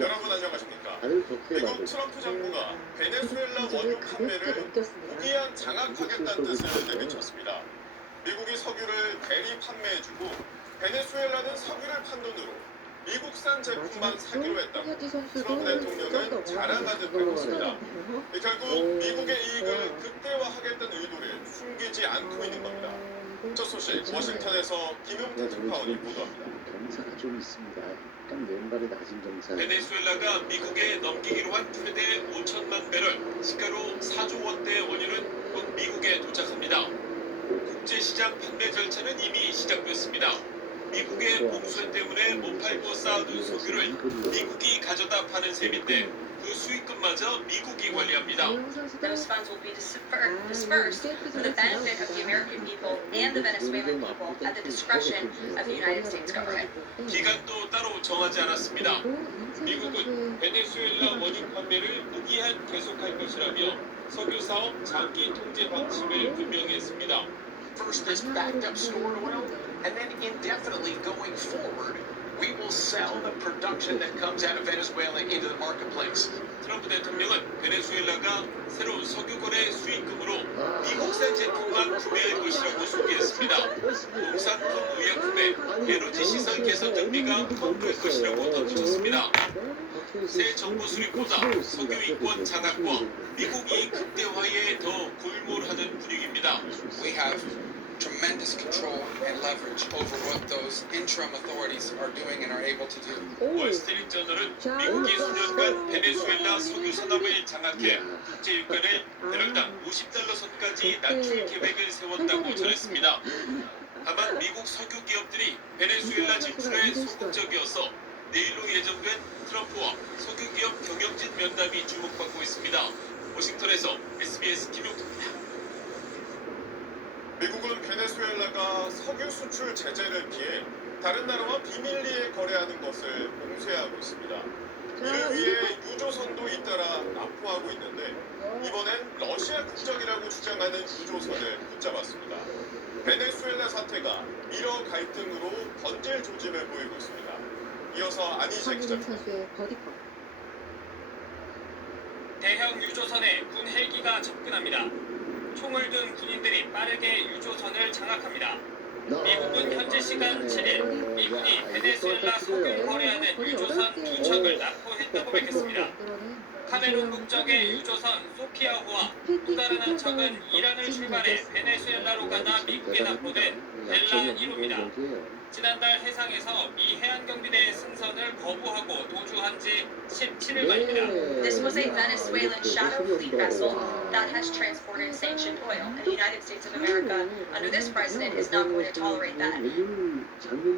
여러분 안녕하십니까? 미국 트럼프 정부가 베네수엘라 원유 판매를 무기한 장악하겠다는 뜻을 내비쳤습니다. 미국이 석유를 대리 판매해주고 베네수엘라는 석유를 판 돈으로 미국산 제품만 사기로 했다고 트럼프 대통령은 자랑하듯 밝혔습니다. 결국 미국의 이익을 극대화하겠다는 의도를 숨기지 않고 있는 겁니다. 첫 소식 워싱턴에서 김용태 특파원이 보도합니다. 경사가 좀 있습니다. 약간 왼발의 낮은 경사. 베네수엘라가 미국에 넘기기로 한 최대 5천만 배럴, 시가로 4조 원대의 원유는 곧 미국에 도착합니다. 국제시장 판매 절차는 이미 시작됐습니다. 미국의 봉쇄 때문에 못 팔고 쌓아둔 석유를 미국이 가져다 파는 셈인데 그 수익금마저 미국이 관리합니다. Those funds will be dispersed for the benefit of the American people and the Venezuelan people at the discretion of the United States government. 기간도 따로 정하지 않았습니다. 미국은 베네수엘라 원유 판매를 무기한 계속할 것이라며 석유 사업 장기 통제 방침을 분명히 했습니다. First as backed up stored oil, and then indefinitely going forward, we will sell the production that comes out of Venezuela into the marketplace. 트럼프 대통령은 베네수엘라가 새로운 석유 거래 수익금으로 미국산 제품만 구매할 것이라고 소개했습니다. 공산품 의약품에 에너지 시설 개선 장비가 포함될 것이라고 덧붙였습니다. 새 정부 수립보다 석유 이권 장악과 미국 이익 극대화에 더 골몰하는 분위기입니다. We have tremendous control and leverage over what those interim authorities are doing and are able to do. 월스트리트 저널은 미국이 수년간 베네수엘라 석유 산업을 장악해 국제 유가를 배럴당 50달러 선까지 낮출 계획을 세웠다고 전했습니다. 다만 미국 석유 기업들이 베네수엘라 진출에 소극적이어서 내일로 예정된 트럼프와 석유 기업 경영진 면담이 주목받고 있습니다. 워싱턴에서 SBS 김용태입니다. 미국은 베네수엘라가 석유 수출 제재를 피해 다른 나라와 비밀리에 거래하는 것을 봉쇄하고 있습니다. 이를 위해 유조선도 잇따라 납포하고 있는데 이번엔 러시아 국적이라고 주장하는 유조선을 붙잡았습니다. 베네수엘라 사태가 미러 갈등으로 번질 조짐을 보이고 있습니다. 이어서 안희재 기자입니다. 대형 유조선에 군 헬기가 접근합니다. 총을 든 군인들이 빠르게 유조선을 장악합니다. 미국은 현지 시간 7일 이 군이 베네수엘라 석유를 거래하는 유조선 2척을 납포했다고 밝혔습니다. 카메룬 국적의 유조선 소피아호와 또 다른 한 척은 이란을 출발해 베네수엘라로 가다 미국에 납포된 벨라 1호입니다. 지난달 해상에서 미 해안경비대의 승선을 거부하고 도주한 지 17일 만입니다. This was a Venezuelan shadow fleet vessel that has transported sanctioned oil, and the United States of America, under this president, is not going to tolerate that.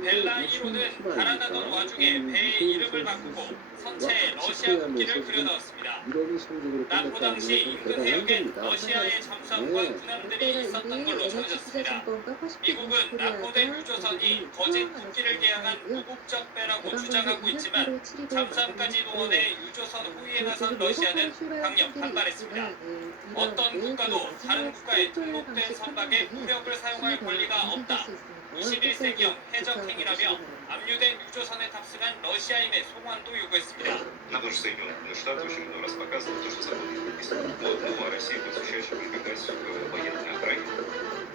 벨라 1호는 달아나던 와중에 배의 이름을 바꾸고 선체에 러시아 국기를 그려넣었습니다. 납포 당시 인근 해역엔 러시아의 잠수함과 군함들이 있었던 걸로 전해졌습니다. 미국은 납포된 유조선이 거짓 국기를 개양한 무국적 배라고 주장하고 있지만 잠수함까지 동원해 유조선 호위에 나선 러시아는 강력 반발했습니다. 어떤 국가도 다른 국가에 등록된 선박에 무력을 사용할 권리가 없다. 21세기형 해적 행위라며 압류된 유조선에 탑승한 러시아인의 송환도 요구했습니다. Нам же Соединенные Штаты очень много раз показывают то, что законы не прописаны. Вот, ну, а Россия посвящает прибегать к военной охране.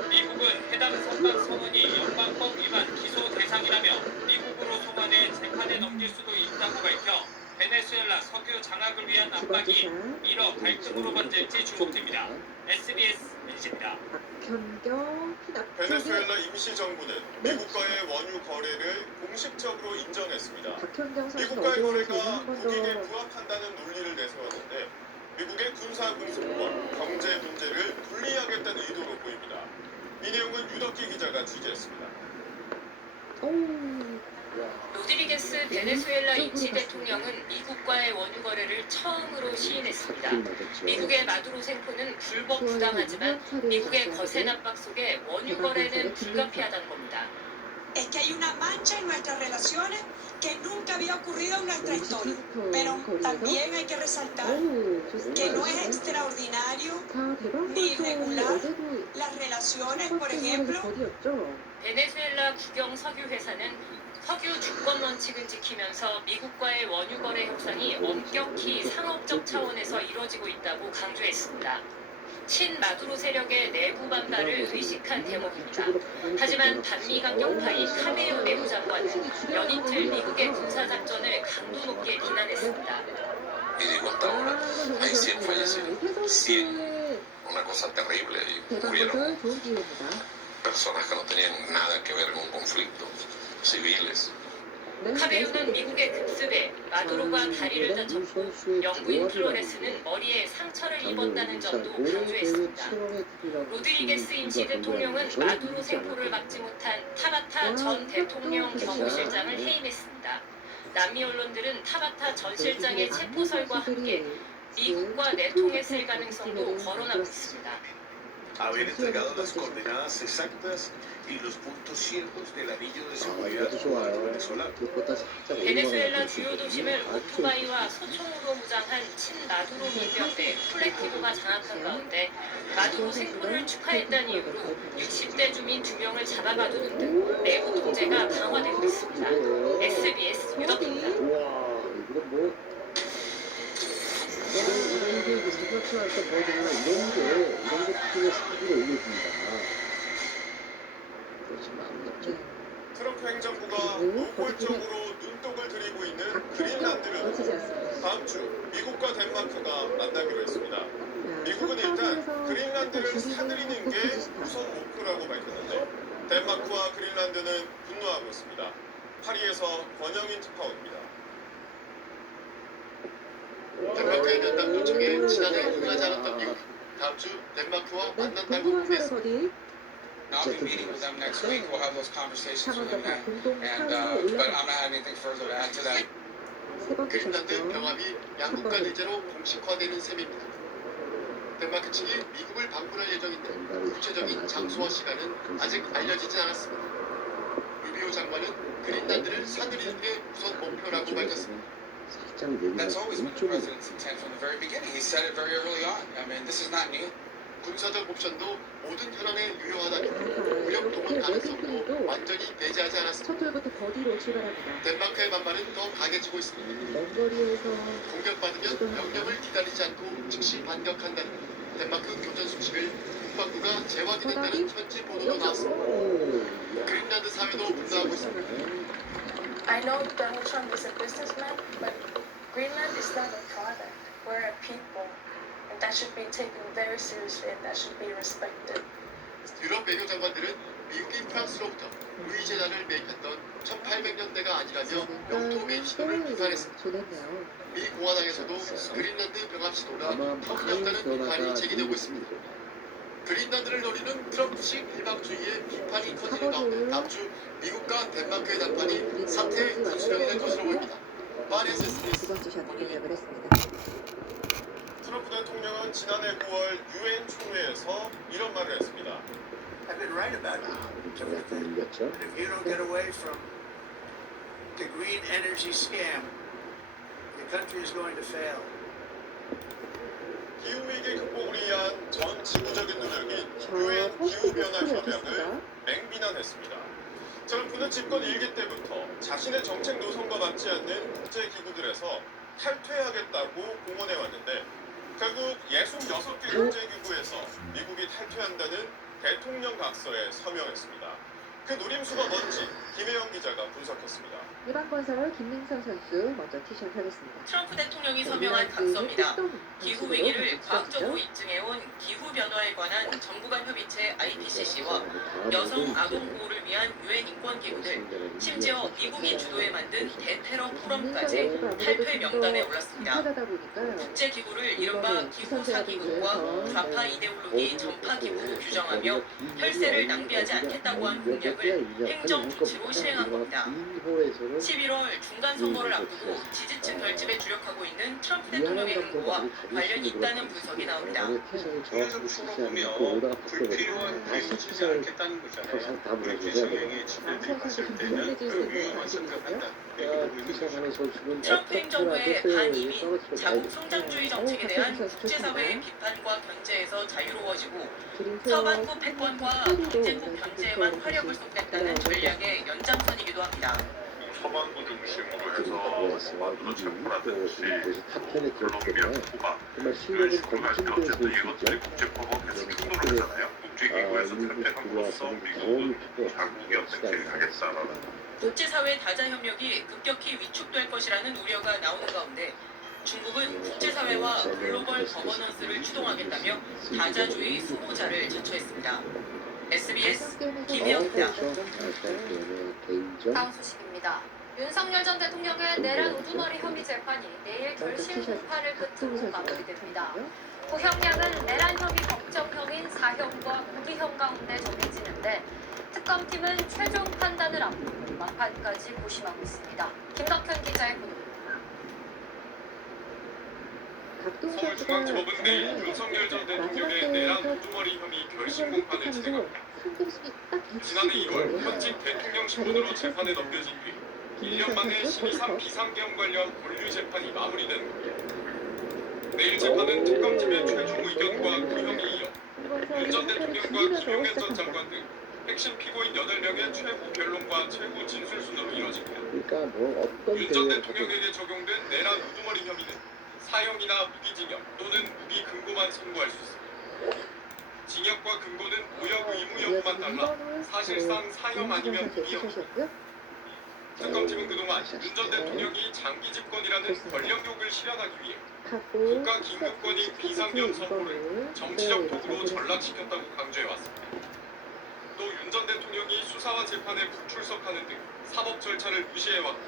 미국은 해당 선박 선원이 연방법 위반 기소 대상이라며 미국으로 송환해 재판에 넘길 수도 있다고 밝혀 베네수엘라 석유 장악을 위한 압박이 미러 갈등으로 번질지 주목됩니다. SBS 민지입니다. 베네수엘라 임시정부는 미국과의 원유 거래를 공식적으로 인정했습니다. 미국과의 거래가 국익에 부합한다는 논리를 내세웠는데 미국의 군사군수권, 경제 문제를 분리하겠다는 의도로 보입니다. 이 내용은 유덕기 기자가 취재했습니다. 로드리게스 베네수엘라 임시 대통령은 미국과의 원유 거래를 처음으로 시인했습니다. 미국의 마두로 생포는 불법 부당하지만 미국의 거센 압박 속에 원유 거래는 불가피하다는 겁니다. Es que hay una mancha en nuestras relaciones que nunca había ocurrido en nuestra historia. Pero también hay que resaltar que no es extraordinario ni irregular las relaciones, por ejemplo. 베네수엘라 국영 석유 회사는 석유 주가 인권 원칙은 지키면서 미국과의 원유 거래 협상이 엄격히 상업적 차원에서 이루어지고 있다고 강조했습니다. 친마두로 세력의 내부 반발을 의식한 대목입니다. 하지만 반미 강경파인 카베요 내무장관은 연이틀 미국의 군사작전을 강도 높게 비난했습니다. Y digo, hasta ahora hay 100 fallecidos. 100. Una cosa terrible. Y murieron personas que no tenían nada que ver con conflicto. Civiles. 카베요는 미국의 급습에 마두로가 다리를 다쳤고 영부인 플로레스는 머리에 상처를 입었다는 점도 강조했습니다. 로드리게스 임시 대통령은 마두로 생포를 막지 못한 타바타 전 대통령 경호실장을 해임했습니다. 남미 언론들은 타바타 전 실장의 체포설과 함께 미국과 내통했을 가능성도 거론하고 있습니다. haber entregado las coordenadas exactas y los puntos ciegos del anillo de 아, seguridad 이것도 좋아요. venezolano. 그것보다 살짝 베네수엘라 주요 도심을 오토바이와 소총으로 무장한 친마두로 민병대 콜렉티보가 장악한 가운데 마두로 생포를 축하했다는 이유로 60대 주민 2명을 잡아가두는 등 내부 통제가 강화되고 있습니다. SBS 유덕입니다. 우와, 이건 뭐 이런 게 생각지 않았던 뭐 정말 이런 게 특히나 사기를 올려줍니다. 그렇지 마음 높죠. 트럼프 행정부가 노골적으로 눈독을 들이고 있는 그린란드를 다음 주 미국과 덴마크가 만나기로 했습니다. 미국은 일단 그린란드를 사들이는 게 우선 목표라고 밝혔는데 덴마크와 그린란드는 분노하고 있습니다. 파리에서 권영인 특파원입니다. 덴마크의 면담 요청에 지난해 응하지 않았던 미국. 다음 주 덴마크와 만난다고 공개했습니다. I'll be meeting with them next week. We'll have those conversations with them then. And but I'm not having anything further to add to that. 그린란드 병합이 양국 간 의제로 공식화되는 셈입니다. 덴마크 측이 미국을 방문할 예정인데 구체적인 장소와 시간은 아직 알려지진 않았습니다. 루비오 장관은 그린란드를 사들이는 게 우선 목표라고 밝혔습니다. 살짝 내리면 That's always been the 왼쪽으로 president's intent from the very beginning. He said it very early on. I mean, this is not new. 군사적 옵션도 모든 현안에 유효하다니 무력 동원 가능성도 완전히 배제하지 않았습니다. 셔틀부터 버디로 출발합니다. 덴마크의 반발은 더 강해지고 있습니다. 먼 거리에서 공격받으면 명령을 기다리지 않고 즉시 반격한다는 덴마크 교전 수칙을 국방부가 재확인했다는 현지 보도도 나왔습니다. 그린란드 사회도 분노하고 있습니다. I know Donald Trump is a businessman, but Greenland is not a product. We're a people, and that should be taken very seriously, and that should be respected. 유럽 외교 장관들은 미국이 프랑스로부터 의제단을 매입했던 1800년대가 아니라며 영토 매입 시도를 비판했습니다. 미 공화당에서도 그린란드 병합 시도가 터무니없다는 비판이 제기되고 있습니다. 그린란드를 노리는 트럼프식 일방주의의 비판이 커지는 가운데 다음 주 미국과 덴마크의談판이 사태의 분수령이 될 것으로 보입니다. 파리에서 SBS 트럼프 대통령은 지난해 9월 유엔 총회에서 이런 말을 했습니다. I've been right about it. 약간 밀렸죠. If you don't get away from the green energy scam, your country is going to fail. 기후위기 극복을 위한 전 지구적인 노력인 유엔 기후변화 협약을 맹비난했습니다. 트럼프는 집권 1기 때부터 자신의 정책 노선과 맞지 않는 국제기구들에서 탈퇴하겠다고 공언해왔는데 결국 66개 국제기구에서 미국이 탈퇴한다는 대통령 각서에 서명했습니다. 그 노림수가 뭔지 김혜영 기자가 분석했습니다. 일반건설 김민선 선수 먼저 티셔츠 하겠습니다. 트럼프 대통령이 서명한 각서입니다. 기후위기를 과학적으로 입증해온 기후변화에 관한 정부간 협의체 IPCC와 여성 아동 보호를 위한 유엔 인권기구들, 심지어 미국이 주도해 만든 대테러 포럼까지 탈퇴 명단에 올랐습니다. 국제기구를 이른바 기후사기국과 좌파 이데올로기 전파기구로 규정하며 혈세를 낭비하지 않겠다고 한 공약을 행정 조치로 시행한 겁니다. 11월 중간 선거를 앞두고 지지층 결집에 주력하고 있는 트럼프 대통령의 행보와 관련이 있다는 분석이 나옵니다. 통일적 풀어보면 불필요한 비용을 쓰지 않겠다는 거잖아요. 그렇게 성향이 진행돼 갔을 때는 그 위험한 선택한다. 트럼프 행정부의 반이민, 자국 성장주의 정책에 대한 국제사회의 비판과 견제에서 자유로워지고 서반구 패권과 동제국 견제에만 화력을 쏟겠다는 전략의 연장선이기도 합니다. 서반부 중심으로 그리고 해서 서반부로 체포라든지 탑텐에 들었기 콜롬비아, 때문에 쿠바 정말 이런 실력은 식으로 갈 때 검증된 어쨌든 선수죠. 이것들이 국제법원에서 충돌을 하잖아요. 국제기구에서 일부 태평함으로써 들어와서는 미국은 경험이 필요한 자국이 어떤 길을 가겠다라는 국제사회 다자 협력이 급격히 위축될 것이라는 우려가 나오는 가운데 중국은 국제사회와 글로벌 거버넌스를 추동하겠다며 다자주의 수호자를 자처했습니다. SBS 김혜영입니다. 다음 소식입니다. 윤석열 전 대통령의 내란 우두머리 혐의 재판이 내일 결심 공판을 끝으로 마무리됩니다. 구형량은 내란 혐의 법정형인 4형과 무기형 가운데 정해지는데 특검팀은 최종 판단을 앞두고 막판까지 고심하고 있습니다. 김덕현 기자의 보도입니다. 서울중앙지법은 내일 윤석열 전 대통령의 내란 우두머리 혐의 결심 공판을 진행합니다. 지난해 1월 현직 대통령 신분으로 재판에 넘겨진 뒤 1년 만에 신의상 비상계엄 관련 본류 재판이 마무리되는 겁니다. 내일 재판은 특검팀의 최종 의견과 구형에 이어 윤 전 대통령과 김용현 전 장관 등 핵심 피고인 8명의 최후 변론과 최후 진술 순으로 이뤄집니다. 윤 전 대통령에게 적용된 내란 우두머리 혐의는 사형이나 무기징역 또는 무기금고만 선고할 수 있습니다. 징역과 금고는 모역 의무 여부만 달라 사실상 사형 아니면 무기형입니다. 특검팀은 그동안 윤 전 대통령이 장기 집권이라는 권력욕을 실현하기 위해 국가 긴급권인 비상계엄 선포를 정치적 도구로 전락시켰다고 강조해왔습니다. 또 윤 전 대통령이 수사와 재판에 불출석하는 등 사법 절차를 무시해왔고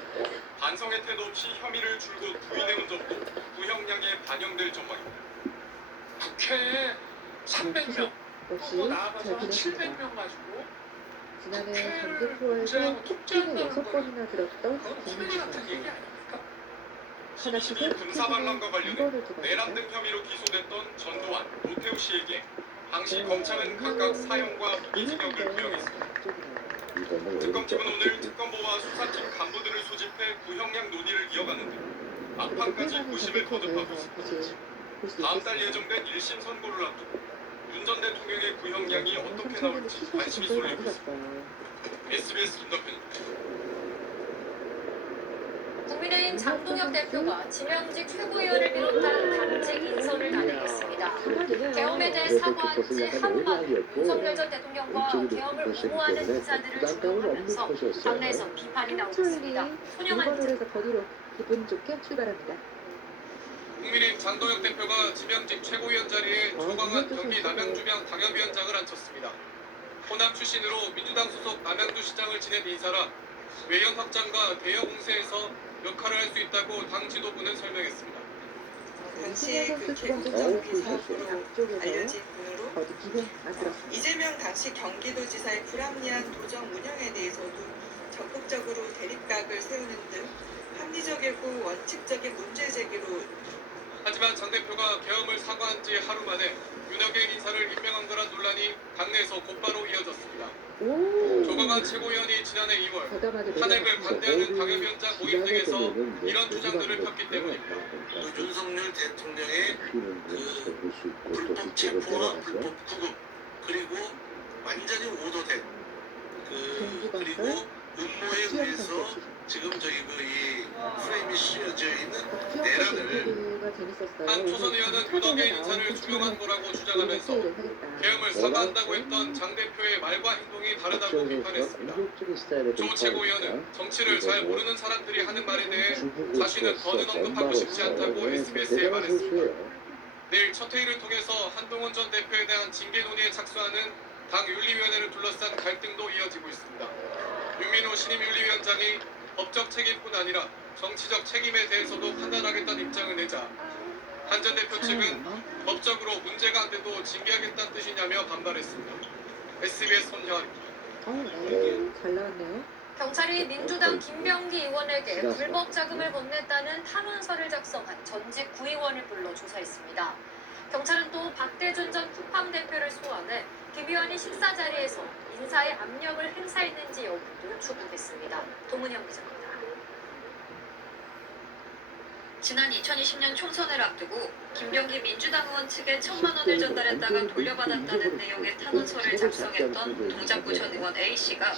반성의 태도 없이 혐의를 줄곧 부인해온 점도 구형량에 반영될 전망입니다. 국회에 300명, 또 나와서 한 700명 가지고 지난해 전국투어에서 특징을 6번이나 들었던 후배기 같은 얘기 아닙니까? 하나씩 군사반란과 관련해 내란 등 혐의로 기소됐던 전두환, 노태우 씨에게 당시 검찰은 각각 사형과 무기징역을 구형했습니다. 특검팀은 오늘 특검보와 수사팀 간부들을 소집해 구형량 논의를 이어가는 등 막판까지 고심을 거듭하고 있습니다. 다음 달 예정된 1심 선고를 앞두고 윤 전 대통령의 구형량이 어떻게 나올지 관심이 쏠리고 있습니다. SBS 김덕현입니다. 국민의힘 장동혁 대표가 지명직 최고위원을 비롯한 당직 인선을 단행했습니다. 계엄에 대해 사과한 지 하루 만에 윤석열 전 대통령과 계엄을 옹호하는 인사들을 조명하면서 당내에서 비판이 나오고 있습니다. 손영한 기자. 에서 거리로 기분 좋게 출발합니다. 국민의힘 장동혁 대표가 지명직 최고위원 자리에 조광한 경기 남양주병 당협위원장을 앉혔습니다. 호남 출신으로 민주당 소속 남양주 시장을 지낸 인사라 외연 확장과 대여 공세에서 역할을 할 수 있다고 당 지도부는 설명했습니다. 당시에 그 개국정비 사업으로 알려진 분으로 이재명 당시 경기도지사의 불합리한 도정 운영에 대해서도 적극적으로 대립각을 세우는 등 합리적이고 원칙적인 문제 제기로. 하지만 장 대표가 계엄을 사과한 지 하루 만에 윤핵관 인사를 임명한 거란 논란이 당내에서 곧바로 이어졌습니다. 조광한 최고위원이 지난해 2월 탄핵을 반대하는 당협위원장 모임 등에서 이런 주장들을 폈기 때문입니다. 윤석열 대통령의 불법 체포와 불법 구금 그리고 완전히 오도된 그리고 음모에 의해서 지금 이 프레임이 씌워져 있는 내란을 한 초선 의원은 윤핵관 인사를 중용한 거라고 주장하면서 계엄을 사과한다고 했던 장 대표의 말과 행동이 다르다고 비판했습니다. 조 최고위원은 정치를 잘 모르는 사람들이 하는 말에 대해 자신은 더는 언급하고 싶지 않다고 SBS에 말했습니다. 내일 첫 회의를 통해서 한동훈 전 대표에 대한 징계 논의에 착수하는 당 윤리위원회를 둘러싼 갈등도 이어지고 있습니다. 윤민호 신임윤리위원장이 법적 책임뿐 아니라 정치적 책임에 대해서도 판단하겠다는 입장을 내자 한 전 대표 측은 법적으로 문제가 안 돼도 징계하겠다는 뜻이냐며 반발했습니다. SBS 손현입니다. 잘 나왔네요. 경찰이 민주당 김병기 의원에게 불법 자금을 건넸다는 탄원서를 작성한 전직 구의원을 불러 조사했습니다. 경찰은 또 박대준 전 쿠팡 대표를 소환해 김 의원이 식사 자리에서 인사의 압력을 행사했는지 여부도 出구됐습니다. 도문영 기자입니다. 지난 2020년 총선을 앞두고 김병기 민주당 의원 측에 1,000만 원을 전달했다가 돌려받았다는 내용의 탄원서를 작성했던 동작구 전 의원 A씨가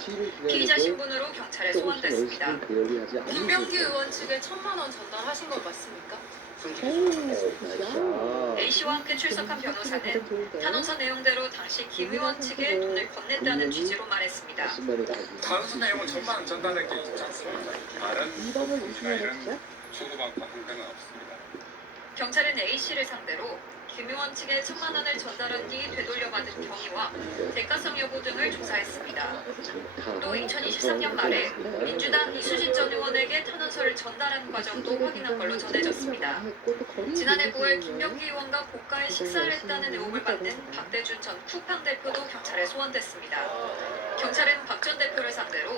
피의자 신분으로 경찰에 소환됐습니다. 김병기 의원 측에 1,000만 원 전달하신 거 맞습니까? A씨와 함께 출석한 변호사는 탄원서 내용대로 당시 김 의원 측에 돈을 건넸다는 취지로 말했습니다. 탄원서 내용은 1,000만 원 전달할 게 있지 않습니까? 다른 이런 주고받고 한 데는 없습니다. 경찰은 A씨를 상대로 김 의원 측에 1,000만 원을 전달한 뒤 되돌려받은 경위와 대가성 여부 등을 조사했습니다. 또 2023년 말에 민주당 이수진 전 의원에게 탄원서를 전달한 과정도 확인한 걸로 전해졌습니다. 지난해 9월 김병기 의원과 고가에 식사를 했다는 의혹을 받는 박대준 전 쿠팡 대표도 경찰에 소환됐습니다. 경찰은 박 전 대표를 상대로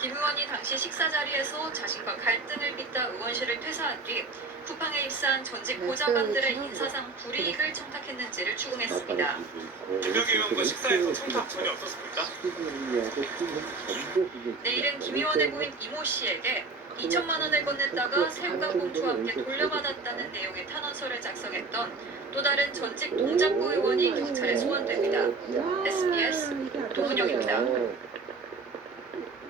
김 의원이 당시 식사 자리에서 자신과 갈등을 빚다 의원실을 퇴사한 뒤 쿠팡에 입사한 전직 보좌관들의 인사상 불이익을 청탁했는지를 추궁했습니다. 김병기 의원과 식사에서 청탁 전혀 없었습니까? 내일은 김 의원의 부인 이모 씨에게 2천만 원을 건넸다가 새우깡 봉투와 함께 돌려받았다는 내용의 탄원서를 작성했던 또 다른 전직 동작구 의원이 경찰에 소환됩니다. SBS 도문영입니다.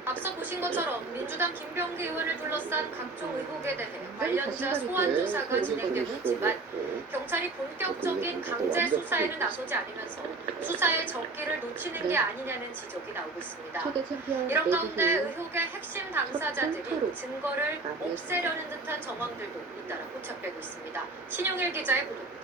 앞서 보신 것처럼 민주당 김병기 의원을 둘러싼 각종 의혹에 대해 관련자 소환 조사가 진행되고 있지만 경찰이 본격적인 강제 수사에는 나서지 않으면서 수사의 적기를 놓치는 게 아니냐는 지적이 나오고 있습니다. 이런 가운데 의혹의 핵심 당사자들이 증거를 없애려는 듯한 정황들도 잇따라 포착되고 있습니다. 신용일 기자의 보도입니다.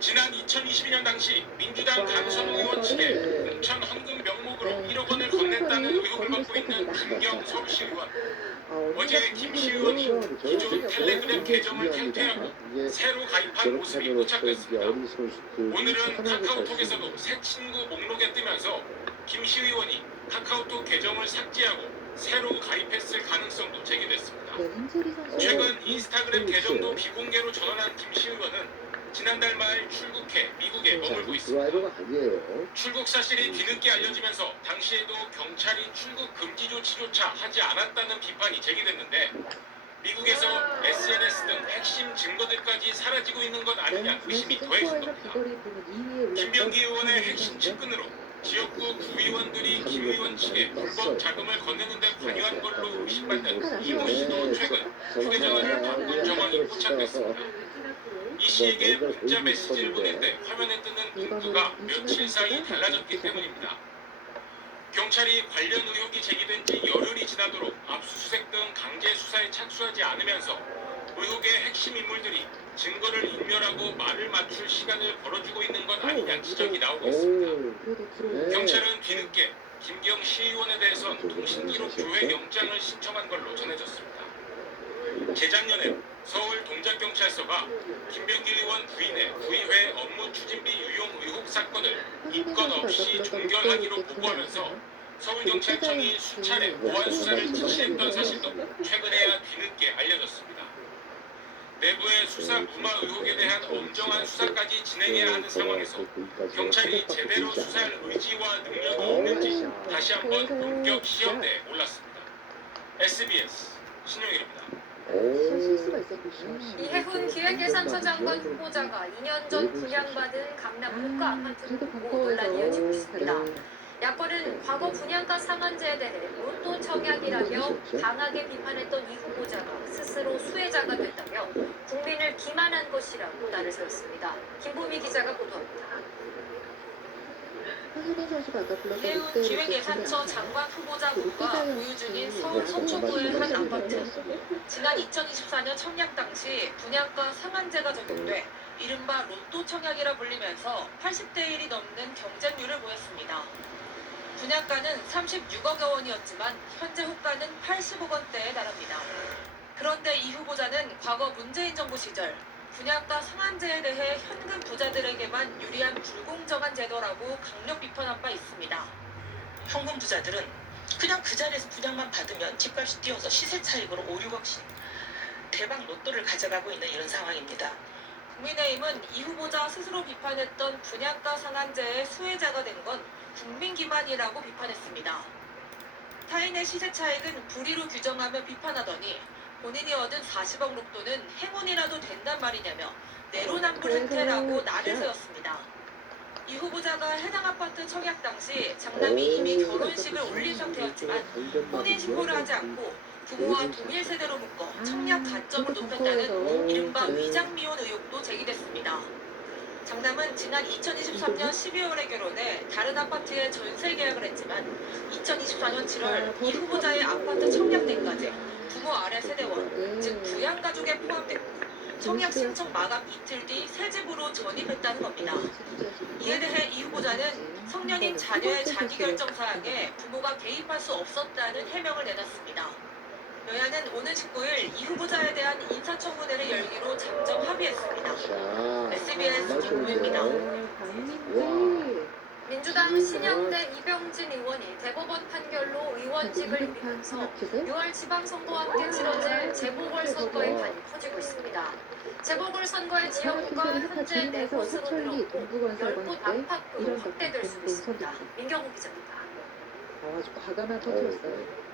지난 2022년 당시 민주당 강선우 의원 측에 공천 헌금 명목으로 1억 원을 건넸다는 의혹을 받고 있는 김경 서울시 의원. 어제 김씨 의원이 기존 텔레그램 계정을 탈퇴하고 새로 가입한 모습이 포착됐습니다. 오늘은 카카오톡에서도 새 친구 목록에 뜨면서 김씨 의원이 카카오톡 계정을 삭제하고 새로 가입했을 가능성도 제기됐습니다. 최근 인스타그램 계정도 비공개로 전환한 김씨 의원은 지난달 말 출국해 미국에 머물고 있습니다. 출국 사실이 뒤늦게 알려지면서 당시에도 경찰이 출국 금지 조치조차 하지 않았다는 비판이 제기됐는데 미국에서 SNS 등 핵심 증거들까지 사라지고 있는 것 아니냐 의심이 더해진 겁니다. 김병기 의원의 핵심 측근으로 지역구 구의원들이 김 의원 측에 불법 자금을 건네는 데 관여한 걸로 의심받는 이모 씨도 최근 휴대전화를 바꾼 정황이 포착됐습니다. 이 씨에게 문자 메시지를 보낼 때 화면에 뜨는 문구가 며칠 사이 달라졌기 때문입니다. 경찰이 관련 의혹이 제기된 지 열흘이 지나도록 압수수색 등 강제 수사에 착수하지 않으면서 의혹의 핵심 인물들이 증거를 인멸하고 말을 맞출 시간을 벌어주고 있는 것 아니냐 지적이 나오고 있습니다. 경찰은 뒤늦게 김경 시의원에 대해선 통신기록 조회 영장을 신청한 걸로 전해졌습니다. 재작년에 서울 동작경찰서가 김병기 의원 부인의 구의회 업무 추진비 유용 의혹 사건을 입건 없이 종결하기로 보고하면서 서울경찰청이 수차례 보안 수사를 지시했던 사실도 최근에야 뒤늦게 알려졌습니다. 내부의 수사 무마 의혹에 대한 엄정한 수사까지 진행해야 하는 상황에서 경찰이 제대로 수사할 의지와 능력이 있는지 다시 한번 본격 시험대에 올랐습니다. SBS 신용일입니다. 이해훈 기획예산처장관 후보자가 2년 전 분양받은 강남 고가 아파트를 보고 논란이 이어지고 있습니다. 야권은 과거 분양가 상한제에 대해 로또 청약이라며 강하게 비판했던 이 후보자가 스스로 수혜자가 됐다며 국민을 기만한 것이라고 날을 세웠습니다. 김보미 기자가 보도합니다. 이해훈 기획예산처 장관 후보자분과 보유 중인 서울 서초구의 한 아파트. 지난 2024년 청약 당시 분양가 상한제가 적용돼 이른바 로또 청약이라 불리면서 80대 1이 넘는 경쟁률을 보였습니다. 분양가는 36억여 원이었지만 현재 호가는 80억 원대에 달합니다. 그런데 이 후보자는 과거 문재인 정부 시절 분양가 상한제에 대해 현금 부자들에게만 유리한 불공정한 제도라고 강력 비판한 바 있습니다. 현금 부자들은 그냥 그 자리에서 분양만 받으면 집값이 뛰어서 시세 차익으로 5, 6억씩 대박 로또를 가져가고 있는 이런 상황입니다. 국민의힘은 이 후보자 스스로 비판했던 분양가 상한제의 수혜자가 된 건 국민기만이라고 비판했습니다. 타인의 시세 차익은 불의로 규정하며 비판하더니 본인이 얻은 40억 로또는 행운이라도 된단 말이냐며 내로남불 행태라고 날을 세웠습니다. 이 후보자가 해당 아파트 청약 당시 장남이 이미 결혼식을 올린 상태였지만 혼인 신고를 하지 않고 부모와 동일 세대로 묶어 청약 가점을 높였다는 이른바 위장미혼 의혹도 제기됐습니다. 장남은 지난 2023년 12월에 결혼해 다른 아파트에 전세 계약을 했지만 2024년 7월 이 후보자의 아파트 청약때까지 부모 아래 세대원, 즉 부양가족에 포함됐고 청약 신청 마감 이틀 뒤 새 집으로 전입했다는 겁니다. 이에 대해 이 후보자는 성년인 자녀의 자기결정 사항에 부모가 개입할 수 없었다는 해명을 내놨습니다. 여야는 오는 19일 이 후보자에 대한 인사청문회를 열기로 잠정 합의했습니다. SBS 김우입니다. 민주당 신영대 이병진 의원이 대법원 판결로 의원직을 잃으면서 6월 지방선거와 함께 치러질 재보궐선거의 판이 커지고 있습니다. 재보궐선거의 지역구가 현재 4곳으로 늘었고 10곳 안팎으로 확대될 수 있습니다. 민경우 기자입니다. 과감한 터트렸어요.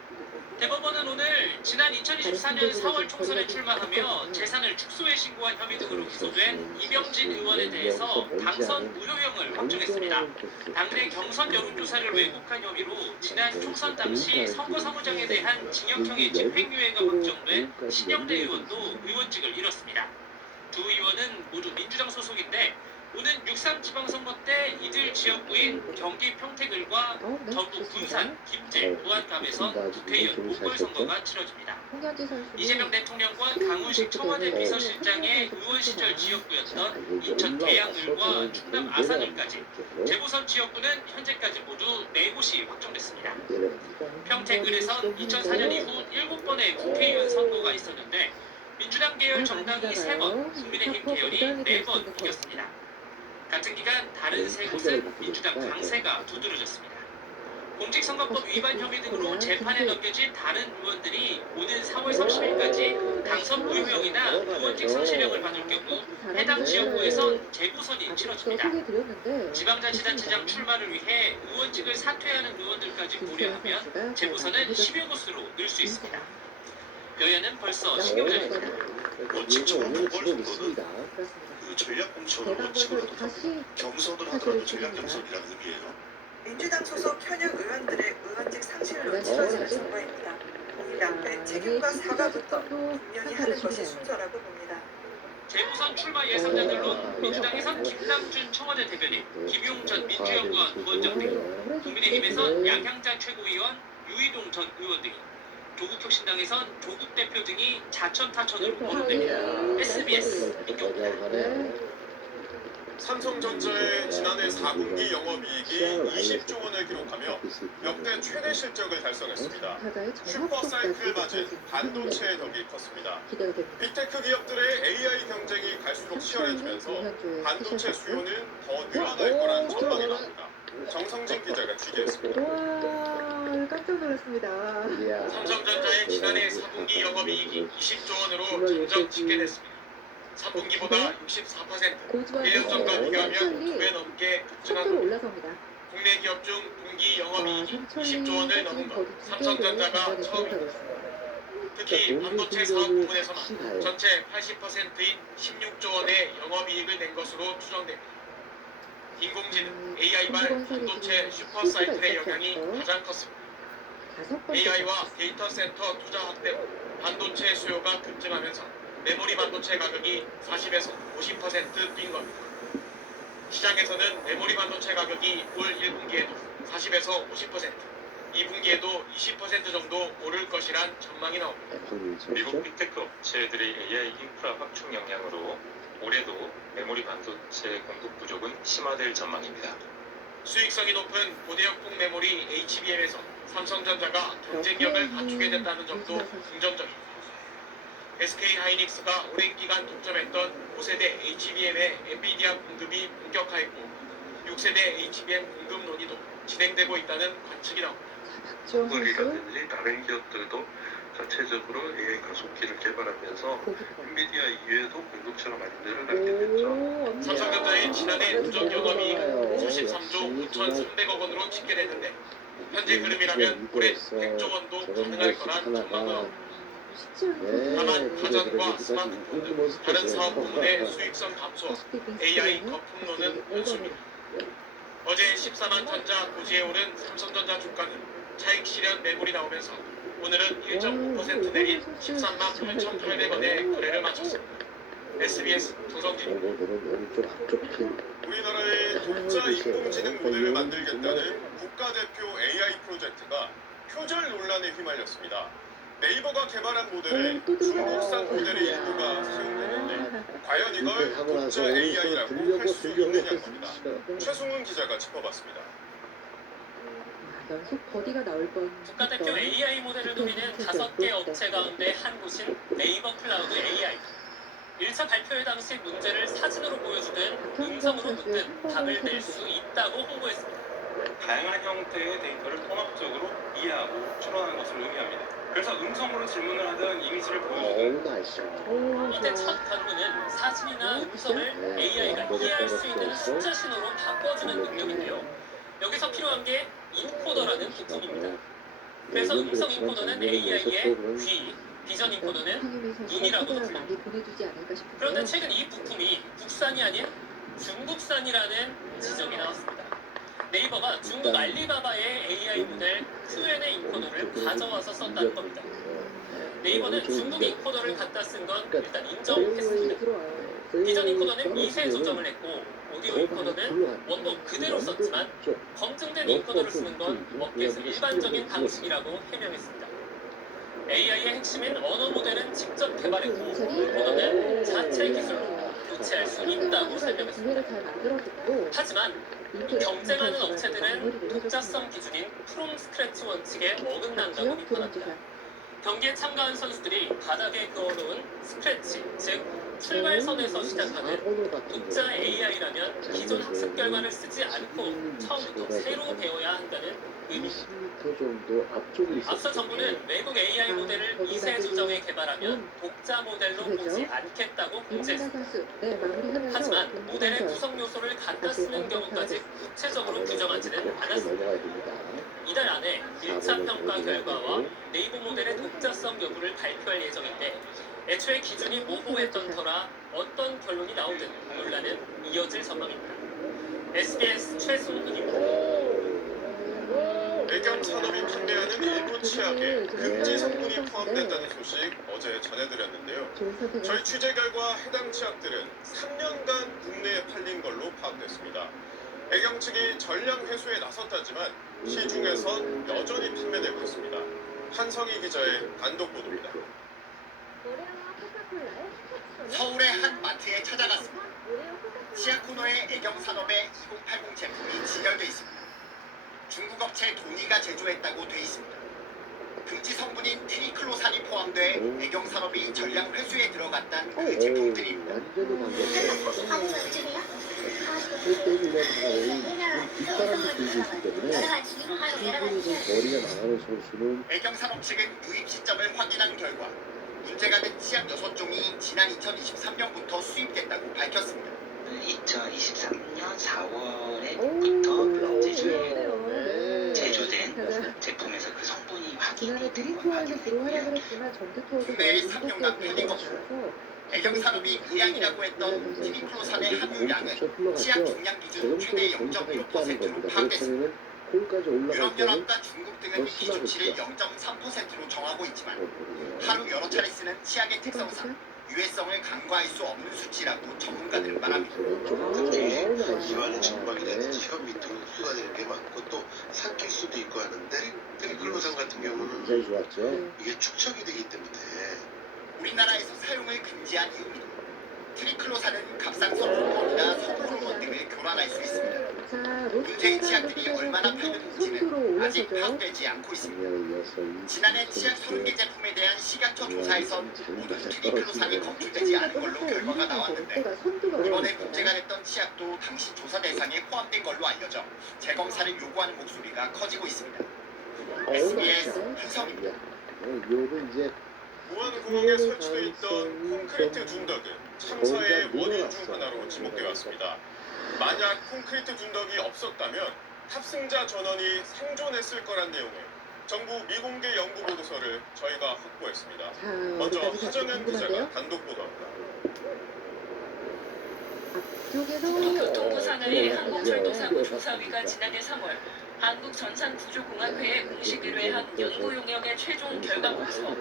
대법원은 오늘 지난 2024년 4월 총선에 출마하며 재산을 축소해 신고한 혐의 등으로 기소된 이병진 의원에 대해서 당선 무효형을 확정했습니다. 당내 경선 여론조사를 왜곡한 혐의로 지난 총선 당시 선거사무장에 대한 징역형의 집행유예가 확정된 신영대 의원도 의원직을 잃었습니다. 두 의원은 모두 민주당 소속인데 오는 6.3 지방선거 때 이들 지역구인 경기 평택을과 전북 군산, 김제, 무안감에선 국회의원 보궐선거가 치러집니다. 이재명 대통령과 강훈식 청와대 비서실장의 의원 시절 지역구였던 인천 계양을과 충남 아산을까지 재보선 지역구는 현재까지 모두 4곳이 확정됐습니다. 평택을에선 2004년 이후 7번의 국회의원 선거가 있었는데 민주당 계열 정당이 3번, 국민의힘 계열이 4번 이겼습니다. 같은 기간 다른 3곳은 민주당 강세가 두드러졌습니다. 공직선거법 위반 혐의 등으로 재판에 넘겨진 다른 의원들이 오는 4월 30일까지 당선 무효형이나 의원직 상실형을 받을 경우 해당 지역구에선 재보선이 치러집니다. 지방자치단체장 출마를 위해 의원직을 사퇴하는 의원들까지 고려하면 재보선은 10여 곳으로 늘 수 있습니다. 여야는 벌써 신경전입니다. 원칙적으로 보궐선거는 그 전략 공천을 원칙으로 경선을 하더라도 전략 경선이라는 의미예요. 민주당 소속 현역 의원들의 의원직 상실로 치러지는 선거입니다. 이 앞에 책임과 사과부터 분명히 하는 것이 순서라고 봅니다. 재보선 출마 예상자들로 민주당에선 김남준 청와대 대변인, 김용전 민주연구원 부원장 등, 국민의힘에선 양향자 최고위원, 유이동 전 의원 등이, 조국혁신당에선 조국 대표 등이 자천타천으로 거론됩니다. SBS 민경입니다. 삼성전자의 지난해 4분기 영업이익이 20조 원을 기록하며 역대 최대 실적을 달성했습니다. 슈퍼사이클 맞은 반도체의 덕이 컸습니다. 빅테크 기업들의 AI 경쟁이 갈수록 치열해지면서 반도체 수요는 더 늘어날 거란 전망이 나옵니다. 정성진 기자가 취재했습니다. 와, 깜짝 놀랐습니다. 삼성전자의 지난해 4분기 영업이익이 20조 원으로 전적 집계됐습니다. 3분기보다 64%, 1년 전과 비교하면 2배 넘게 급증한 겁니다. 국내 기업 중 분기 영업이익이 20조 원을 넘은 건 삼성전자가 처음입니다. 특히 반도체 사업 부문에서만 전체 80%인 16조 원의 영업이익을 낸 것으로 추정됩니다. 인공지능, AI발 반도체 슈퍼사이클의 영향이 가장 컸습니다. AI와 데이터 센터 투자 확대 후 반도체 수요가 급증하면서 메모리 반도체 가격이 40에서 50% 뛴 겁니다. 시장에서는 메모리 반도체 가격이 올 1분기에도 40에서 50%, 2분기에도 20% 정도 오를 것이란 전망이 나옵니다. 미국 빅테크 업체들의 AI 인프라 확충 영향으로 올해도 메모리 반도체 공급 부족은 심화될 전망입니다. 수익성이 높은 고대역폭 메모리 HBM에서 삼성전자가 경쟁력을 갖추게 된다는 점도 긍정적입니다. SK하이닉스가 오랜 기간 독점했던 5세대 HBM의 엔비디아 공급이 본격화했고 6세대 HBM 공급 논의도 진행되고 있다는 관측이 나옵니다. 구글이라든지 다른 기업들도 자체적으로 AI 가속기를 개발하면서 엔비디아 이외에도 공급처럼 많이 늘어나게 됐죠. 삼성전자의 지난해 누적 영업이익은 93조 5,300억 원으로 집계됐는데 현재 흐름이라면 올해 100조 원도 가능할 거란 전망도 나옵니다. 다만 가전과 스마트폰 등 다른 사업 부문의 수익성 감소, AI 거품론은 온수입니다. 어제 14만 전자 고지에 오른 삼성전자 주가는 차익 실현 매물이 나오면서 오늘은 1.5% 내린 13만 8,800원에 거래를 마쳤습니다. SBS 조성진. 우리나라의 독자 인공지능 모델을 만들겠다는 국가대표 AI 프로젝트가 표절 논란에 휘말렸습니다. 네이버가 개발한 모델에 중국산 모델의 일부가 사용되는데 과연 이걸 독자 AI라고 할 수 있느냐는 겁니다. 최승훈 기자가 짚어봤습니다. 연속 버디가 나올 뻔. 국가대표 AI 모델을 노리는 5개 업체 가운데 한 곳인 네이버 클라우드 AI. 1차 발표회 당시 문제를 사진으로 보여주든 음성으로 묻든 답을 낼 수 있다고 홍보했습니다. 다양한 형태의 데이터를 통합적으로 이해하고 추론하는 것을 의미합니다. 그래서 음성으로 질문을 하든 이미지를 보여주든 이때 첫 관문은 사진이나 음성을 AI가 이해할 수 있는 숫자 신호로 바꿔주는 능력인데요. 여기서 필요한 게 인코더라는 부품입니다. 그래서 음성 인코더는 AI의 귀, 비전 인코더는 눈이라고도 불립니다. 그런데 최근 이 부품이 국산이 아닌 중국산이라는 지적이 나왔습니다. 네이버가 중국 알리바바의 AI 모델 QN의 인코더를 가져와서 썼다는 겁니다. 네이버는 중국 인코더를 갖다 쓴 건 일단 인정했습니다. 비전 인코더는 2세 조정을 했고 오디오 인코더는 원본 그대로 썼지만 검증된 인코더를 쓰는 건 업계에서 일반적인 방식이라고 해명했습니다. AI의 핵심인 언어 모델은 직접 개발했고 인코더는 자체 기술로 교체할 수 있다고 설명했습니다. 하지만 경쟁하는 업체들은 독자성 기준인 프롬 스크래치 원칙에 어긋난다고 비판합니다. 경기에 참가한 선수들이 바닥에 그어놓은 스크래치, 즉 출발선에서 시작하는 독자 AI라면 기존 학습 결과를 쓰지 않고 처음부터 새로 배워야 한다는 의미입니다. 앞서 정부는 외국 AI 모델을 2세 조정에 개발하면 독자 모델로 보지 않겠다고 공지했습니다. 하지만 모델의 구성 요소를 갖다 쓰는 경우까지 구체적으로 규정하지는 않았습니다. 이달 안에 1차 평가 결과와 네이버 모델의 독자성 여부를 발표할 예정인데 애초에 기준이 모호했던 터라 어떤 결론이 나오든 논란은 이어질 전망입니다. SBS 최승훈입니다. 애경 산업이 판매하는 일부 치약에 금지 성분이 포함된다는 소식 어제 전해드렸는데요. 저희 취재 결과 해당 치약들은 3년간 국내에 팔린 걸로 파악됐습니다. 애경 측이 전량 회수에 나섰다지만 시중에선 여전히 판매되고 있습니다. 한성희 기자의 단독 보도입니다. 서울의 한 마트에 찾아갔습니다. 치약 코너에 애경 산업의 2080 제품이 진열돼 있습니다. 중국 업체 도니가 제조했다고 돼 있습니다. 금지 성분인 트리클로산이 포함돼 애경 산업이 전량 회수에 들어갔다는 그 제품들입니다. 애경 산업 측은 유입 시점을 확인한 결과 문제가 된 치약 6종이 지난 2023년부터 수입됐다고 밝혔습니다. 2023년 4월에부터 제조된 제품에서 그 성분이 확인이 된 건 확인됐고요. 국내에 3년간 팔린 것으로 애경 산업이 의향이라고 했던 트리클로산의 함유량은 치약 중량 기준 최대 0.1%로 파악됐습니다. 유럽연합과 중국 등은 이 수치를 0.3%로 정하고 있지만 하루 여러 차례 쓰는 치약의 특성상 유해성을 간과할 수 없는 수치라고 전문가들은 말합니다. 기관의 증박이라든지 혀 밑으로 흡수가 되는 게 많고 또 삭힐 수도 있고 하는데 트리클로산 같은 경우는 이게 축적이 되기 때문에 우리나라에서 사용을 금지한 이유입니다. 트리클로산은 갑상선 호르몬이나 성분 호르몬 등을 교란할 수 있습니다. 문제의 치약들이 얼마나 팔렸는지는 아직 파악되지 않고 있습니다. 지난해 치약 30개 제품에 대한 식약처 조사에선 모두 트리클로산이 검출되지 않은 걸로 결과가 나왔는데 이번에 문제가 됐던 치약도 당시 조사 대상에 포함된 걸로 알려져 재검사를 요구하는 목소리가 커지고 있습니다. SBS 한성입니다. 무안공항에 설치돼 있던 콘크리트 둔덕은 참사의 원인 중 하나로 지목되어 왔습니다. 만약 콘크리트 둔덕이 없었다면 탑승자 전원이 생존했을 거란 내용의 정부 미공개 연구 보고서를 저희가 확보했습니다. 있습니다. 자, 먼저 어디까지 갈지 하정현 기자가 궁금한데요. 단독 보도합니다. 앞쪽에서 국토교통부 산하의 항공철도사고 조사위가 지난해 3월 한국전산구조공학회에 공식 의뢰한 연구 용역의 최종 결과 보고서.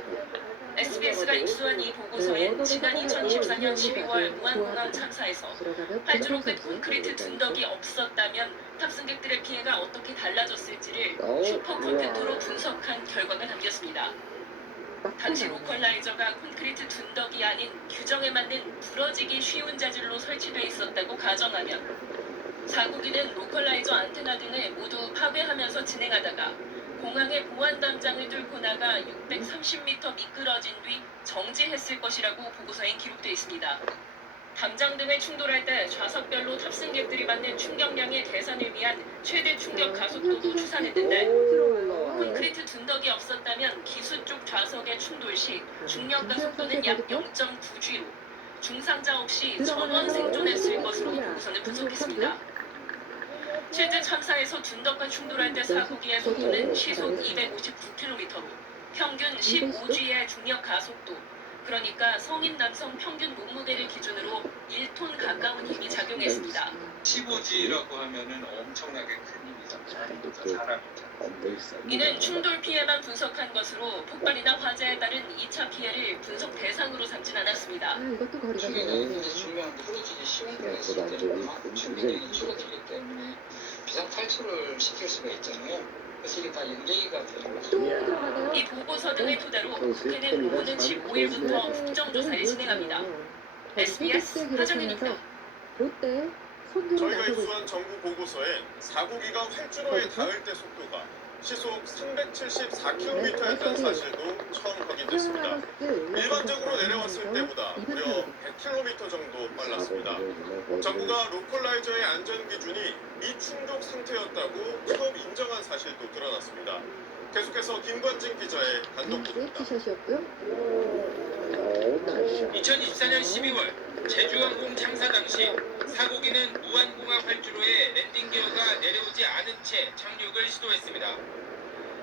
SBS가 입수한 이 보고서엔 지난 2014년 12월 무안공항 참사에서 활주로 끝 콘크리트 둔덕이 없었다면 탑승객들의 피해가 어떻게 달라졌을지를 슈퍼컴퓨터로 분석한 결과가 담겼습니다. 당시 로컬라이저가 콘크리트 둔덕이 아닌 규정에 맞는 부러지기 쉬운 자질로 설치돼 있었다고 가정하면 사고기는 로컬라이저 안테나 등을 모두 파괴하면서 진행하다가 공항의 보안 담장을 뚫고 나가 630m 미끄러진 뒤 정지했을 것이라고 보고서엔 기록돼 있습니다. 담장 등을 충돌할 때 좌석별로 탑승객들이 받는 충격량의 계산을 위한 최대 충격 가속도도 추산했는데 콘크리트 둔덕이 없었다면 기수 쪽 좌석의 충돌 시 중력 가속도는 약 0.9G로 중상자 없이 전원 생존했을 것으로 보고서는 분석했습니다. 실제 참사에서 둔덕과 충돌할 때 사고기의 속도는 시속 259km로 평균 15G의 중력 가속도, 그러니까 성인 남성 평균 몸무게를 기준으로 1톤 가까운 힘이 작용했습니다. 15G라고 하면은 엄청나게 큰 힘이잖아요. 사람이. 이는 충돌 피해만 분석한 것으로 폭발이나 화재에 따른 2차 피해를 분석 대상으로 삼진 않았습니다. 이것도 거리가 충격이 좀 굉장히 중요한데 부러지기 쉬운 게 있을 때는 충격이 줄어들기 때문에 비상 탈출을 시킬 수가 있잖아요. 그래서 이게 다 연계가 돼요. 이 보고서 등을 토대로 국회는 오는 15일부터 국정조사를 진행합니다. SBS 하정현입니다. 롯데 손들어 저희가 나서고 입수한 정부 보고서엔 사고기가 활주로에 닿을 때 속도가 시속 374km였다는 사실도 처음 확인됐습니다. 일반적으로 내려왔을 때보다 무려 100km 정도 빨랐습니다. 정부가 로컬라이저의 안전 기준이 미충족 상태였다고 처음 인정한 사실도 드러났습니다. 계속해서 김관진 기자의 단독 보도입니다. 티샷이었고요. 2024년 12월 제주항공 참사 당시 사고기는 무안공항 활주로에 랜딩 기어가 내려오지 않은 채 착륙을 시도했습니다.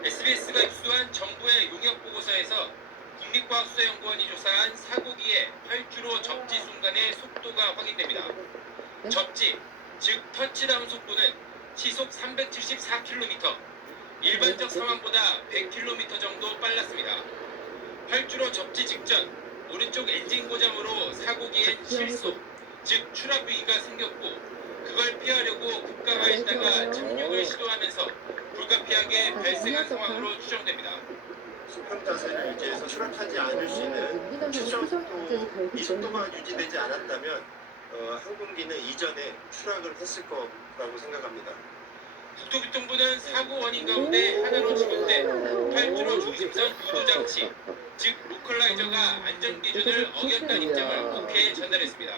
SBS가 입수한 정부의 용역 보고서에서 국립과학수사연구원이 조사한 사고기의 활주로 접지 순간의 속도가 확인됩니다. 접지, 즉 터치다운 속도는 시속 374km, 일반적 상황보다 100km 정도 빨랐습니다. 활주로 접지 직전 오른쪽 엔진 고장으로 사고기엔 실속, 즉 추락 위기가 생겼고 그걸 피하려고 급강하였다가 착륙을 시도하면서 불가피하게 발생한 상황으로 추정됩니다. 수평 자세를 유지해서 추락하지 않을 수 있는 최저 속도, 이 속도가 유지되지 않았다면 항공기는 이전에 추락을 했을 거라고 생각합니다. 국토교통부는 사고 원인 가운데 하나로 지급돼 활주로 중심선 유도 장치, 즉 로컬라이저가 안전 기준을 어겼다는 입장을 국회에 전달했습니다.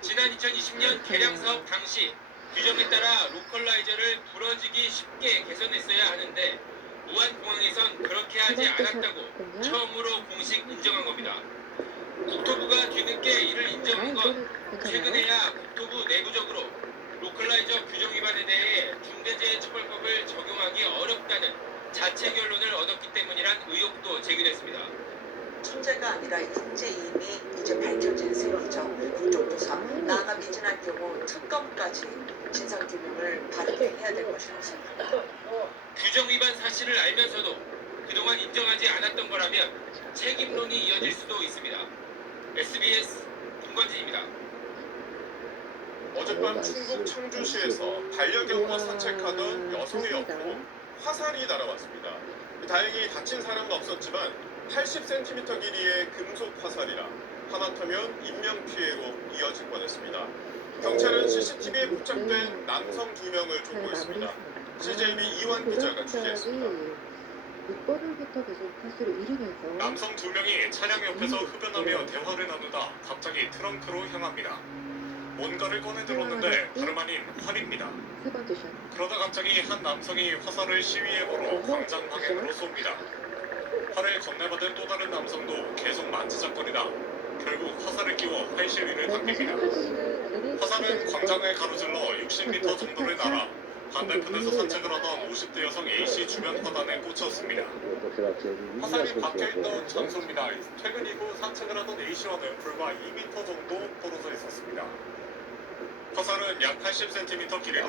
지난 2020년 개량 사업 당시 규정에 따라 로컬라이저를 부러지기 쉽게 개선했어야 하는데 무안공항에선 그렇게 하지 않았다고 처음으로 공식 인정한 겁니다. 국토부가 뒤늦게 이를 인정한 건 최근에야 국토부 내부적으로 로컬라이저 규정 위반에 대해 중대재해처벌법을 적용하기 어렵다는 자체 결론을 얻었기 때문이란 의혹도 제기됐습니다. 천재가 아니라 현재 이미 이제 밝혀진 세계죠. 국정조사, 나아가 미진할 경우 특검까지 진상규명을 발표해야 될 것이라고 생각합니다. 규정 위반 사실을 알면서도 그동안 인정하지 않았던 거라면 책임론이 이어질 수도 있습니다. SBS 김관진입니다. 어젯밤 충북 청주시에서 반려견과 산책하던 여성의 옆으로 화살이 날아왔습니다. 다행히 다친 사람은 없었지만 80cm 길이의 금속 화살이라 하마터면 인명피해로 이어질 뻔했습니다. 경찰은 CCTV에 포착된 남성 2명을 쫓고 있습니다. CJB 이완 기자가 취재했습니다. 6번홀부터 계속 파수를 이루면서 남성 2명이 차량 옆에서 흡연하며 대화를 나누다 갑자기 트렁크로 향합니다. 뭔가를 꺼내 들었는데 다름 아닌 활입니다. 세 번째 샷. 그러다 갑자기 한 남성이 화살을 시위에 걸어 광장 방향으로 쏩니다. 활을 건네받은 또 다른 남성도 계속 만지작거리다 결국 화살을 끼워 활 시위를 당깁니다. 화살은 광장을 가로질러 60m 정도를 날아 반대편에서 산책을 하던 50대 여성 A씨 주변 화단에 꽂혔습니다. 화살이 박혀있던 장소입니다. 퇴근 이후 산책을 하던 A씨와는 불과 2m 정도 떨어져 있었습니다. 화살은 약 80cm 길이로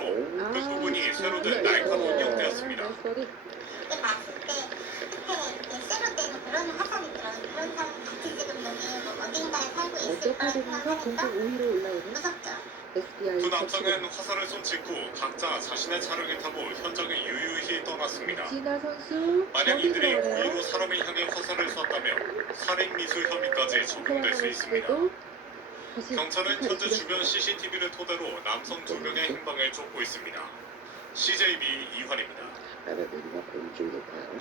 끝부분이 쇠로 된 날카로운 형태였습니다. 봤을 때 쇠로 된 그런 화살이 들어있는 그런 사람 같이 지금 여기 뭐 어딘가에 살고 있을 거라고 생각하니까 무섭죠. 두 남성은 화살을 쏜 직후 각자 자신의 차량에 타고 현장에 유유히 떠났습니다. 만약 이들이 고의로 사람을 향해 화살을 쐈다면 살인미수 혐의까지 적용될 수 있습니다. 경찰은 현재 주변 CCTV를 토대로 남성 2명의 행방을 쫓고 있습니다. CJB 이환입니다.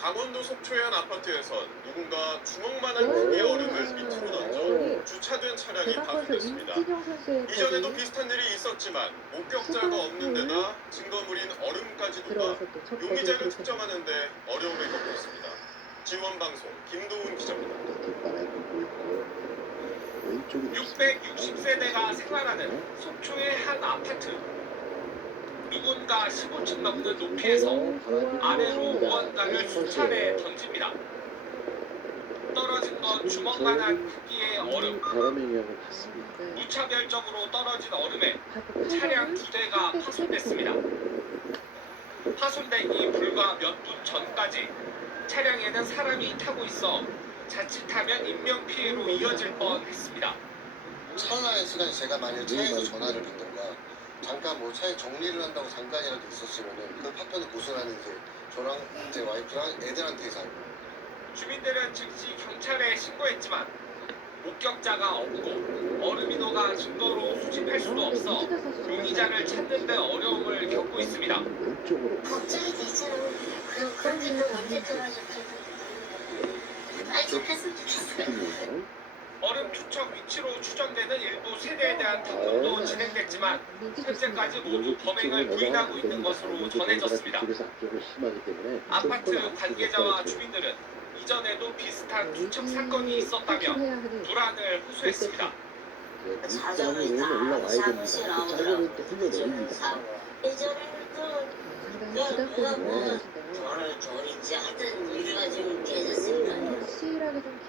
강원도 속초의 한 아파트에선 누군가 주먹만한 크기의 얼음을 밑으로 던져 주차된 차량이 파손됐습니다. 이전에도 비슷한 일이 있었지만 목격자가 없는 데다 증거물인 얼음까지 녹아 용의자를 특정하는 데 어려움을 겪고 있습니다. 지원방송 김도훈 기자입니다. 660세대가 생활하는 속초의 한 아파트. 누군가 15층 넘는 높이에서 아래로 무언가를 수차례 던집니다. 떨어진 건 주먹만한 크기의 얼음. 무차별적으로 떨어진 얼음에 차량 2대가 파손됐습니다. 파손되기 불과 몇 분 전까지 차량에는 사람이 타고 있어 자칫하면 인명피해로 이어질 뻔했습니다. 찰나의 시간 제가 만약 차에서 전화를 받던가 잠깐 뭐 차에 정리를 한다고 잠깐이라도 있었으면은 그 파편을 고스란히 이제 저랑 제 와이프랑 애들한테 이상. 주민들은 즉시 경찰에 신고했지만 목격자가 없고 얼음이 녹아 증거로 수집할 수도 없어 용의자를 찾는 데 어려움을 겪고 있습니다. 걱정이 되죠. 그런 일은 언제 떨어질지 빨리 잡혔으면 좋겠어요. 얼음 투척 위치로 추정되는 일부 세대에 대한 탐문도 진행됐지만 현재까지 모두 범행을 부인하고 있는 것으로 전해졌습니다. 아파트 관계자와 주민들은 이전에도 비슷한 투척 사건이 있었다며 불안을 호소했습니다. 자전거에 다 사무실 나오더라고. 예전에는 누가 뭐 저인지 하여튼 우리가 지금 깨졌으니까요.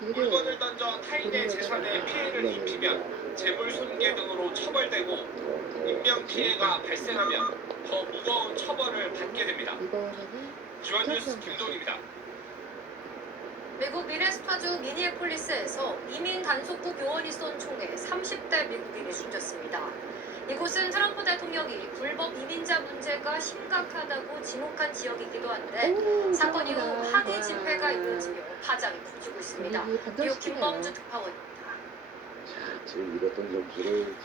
물건을 던져 타인의 재산에 피해를 입히면 재물 손괴 등으로 처벌되고 인명피해가 발생하면 더 무거운 처벌을 받게 됩니다. 주한뉴스 김동입니다. 미국 미네소타주 미니애폴리스에서 이민 단속국 요원이 쏜 총에 30대 미국인이 숨졌습니다. 이곳은 트럼프 대통령이 불법 이민자 문제가 심각하다고 지목한 지역이기도 한데 사건 이후 항의 집회가 이어지며 파장이 커지고 있습니다. 뉴욕 김범주 특파원입니다. 지금 잃었던 점수를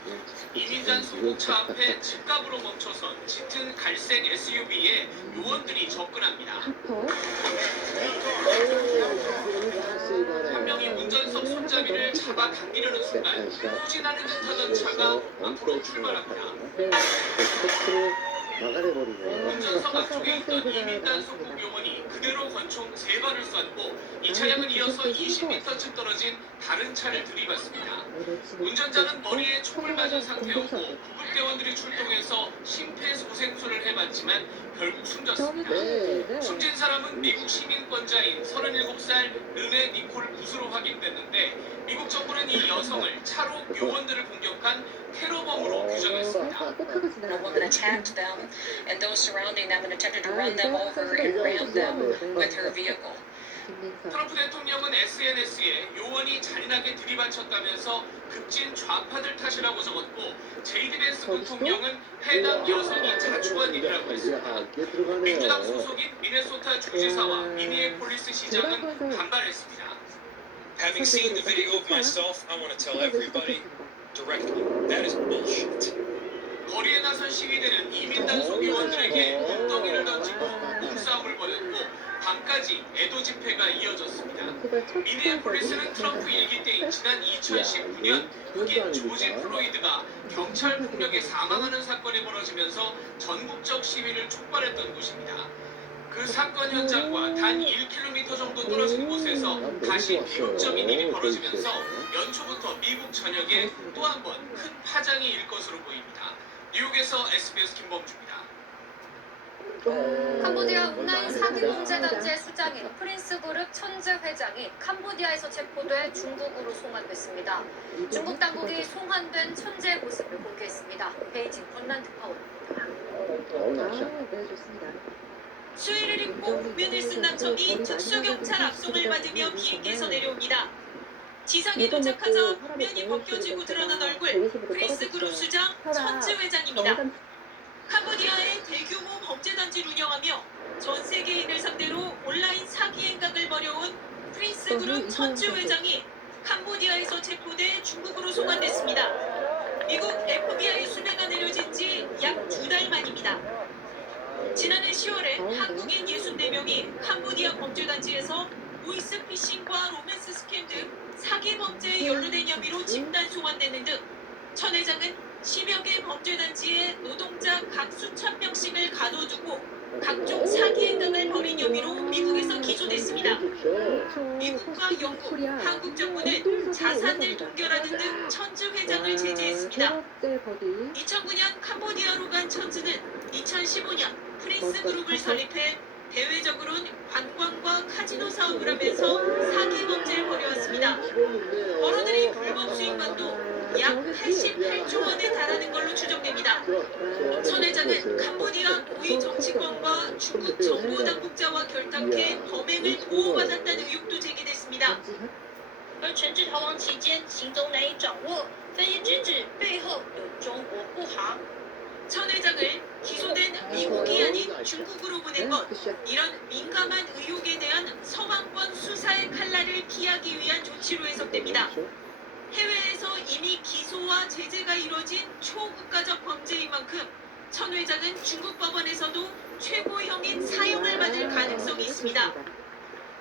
이민자 수복차 앞에 집값으로 멈춰선 짙은 갈색 SUV에 요원들이 접근합니다. 한 명이 운전석 손잡이를 잡아당기려는 순간 후진하는 듯하던 차가 앞으로 출발합니다. 운전석 앞쪽에 있던 이민단속국 요원이 그대로 권총 3발을 쐈고 이 차량은 이어서 20m쯤 떨어진 다른 차를 들이받습니다. 운전자는 머리에 총을 맞은 상태였고 구급대원들이 출동해서 심폐소생술을 해봤지만 결국 숨졌습니다. 숨진 사람은 미국 시민권자인 37살 르네 니콜 부스로 확인됐는데 미국 정부는 이 여성을 차로 요원들을 공격한 테러범으로 규정했습니다. The woman attacked them and those surrounding them and attempted to run them over and ram them with her vehicle. 트럼프 대통령은 SNS에 요원이 잔인하게 들이받쳤다면서 급진 좌파들 탓이라고 적었고 제이디 벤스 부통령은 해당 여성이 자초한 일이라고 했습니다. 민주당 소속인 미네소타 주지사와 미니애폴리스 시장은 반발했습니다. Having seen the video of myself, I want to tell everybody directly, that is bullshit. 거리에 나선 시위대는 이민단속 요원들에게 엉덩이를 던지고 몸싸움을 벌였고 밤까지 애도 집회가 이어졌습니다. 미니애폴리스는 트럼프 일기 때인 지난 2019년 흑인 조지 플로이드가 경찰 폭력에 사망하는 사건이 벌어지면서 전국적 시위를 촉발했던 곳입니다. 그 사건 현장과 단 1km 정도 떨어진 곳에서 다시 비극적인 일이 벌어지면서 연초부터 미국 전역에 또 한 번 큰 파장이 일 것으로 보입니다. 뉴욕에서 SBS 김범주입니다. 캄보디아 온라인 사기 범죄단체 수장인 프린스 그룹 천재 회장이 캄보디아에서 체포돼 중국으로 송환됐습니다. 중국 당국이 송환된 천재의 모습을 공개했습니다. 베이징 권난 특파원입니다. 네, 좋습니다. 수위를 입고 국면을 쓴 남성이 특수경찰 압송을 받으며 비행기에서 내려옵니다. 지상에 도착하자 국면이 벗겨지고 드러난 얼굴, 프린스 그룹 수장 천재 회장입니다. 캄보디아의 대규모 범죄단지를 운영하며 전 세계인을 상대로 온라인 사기 행각을 벌여온 프린스 그룹 천재 회장이 캄보디아에서 체포돼 중국으로 송환됐습니다. 미국 FBI 수배가 내려진 지 약 2달 만입니다. 지난해 10월에 한국인 64명이 캄보디아 범죄단지에서 보이스피싱과 로맨스 스캠 등 사기 범죄에 연루된 혐의로 집단 송환되는 등 천 회장은 10여 개 범죄단지에 노동자 각 수천 명씩을 가둬두고 각종 사기 행각을 벌인 혐의로 미국에서 기소됐습니다. 미국과 영국, 한국 정부는 자산을 동결하는 등 천주 회장을 제재했습니다. 2009년 캄보디아로 간 천주는 2015년 프린스 그룹을 설립해 대외적으로는 관광과 카지노 사업을 하면서 사기 범죄를 벌여왔습니다. 버러들이 불법 수익만도 약 88조 원에 달하는 걸로 추정됩니다. 천 회장은 캄보디아 고위 정치권과 중국 정보 당국자와 결탁해 범행을 보호받았다는 의혹도 제기됐습니다. 而全制逃亡期间行踪难以掌握，分析直指背后有中国护航。 천 회장을 기소된 미국이 아닌 중국으로 보낸 것, 이런 민감한 의혹에 대한 서방권 수사의 칼날을 피하기 위한 조치로 해석됩니다. 해외에서 이미 기소와 제재가 이뤄진 초국가적 범죄인 만큼 천 회장은 중국 법원에서도 최고형인 사형을 받을 가능성이 있습니다.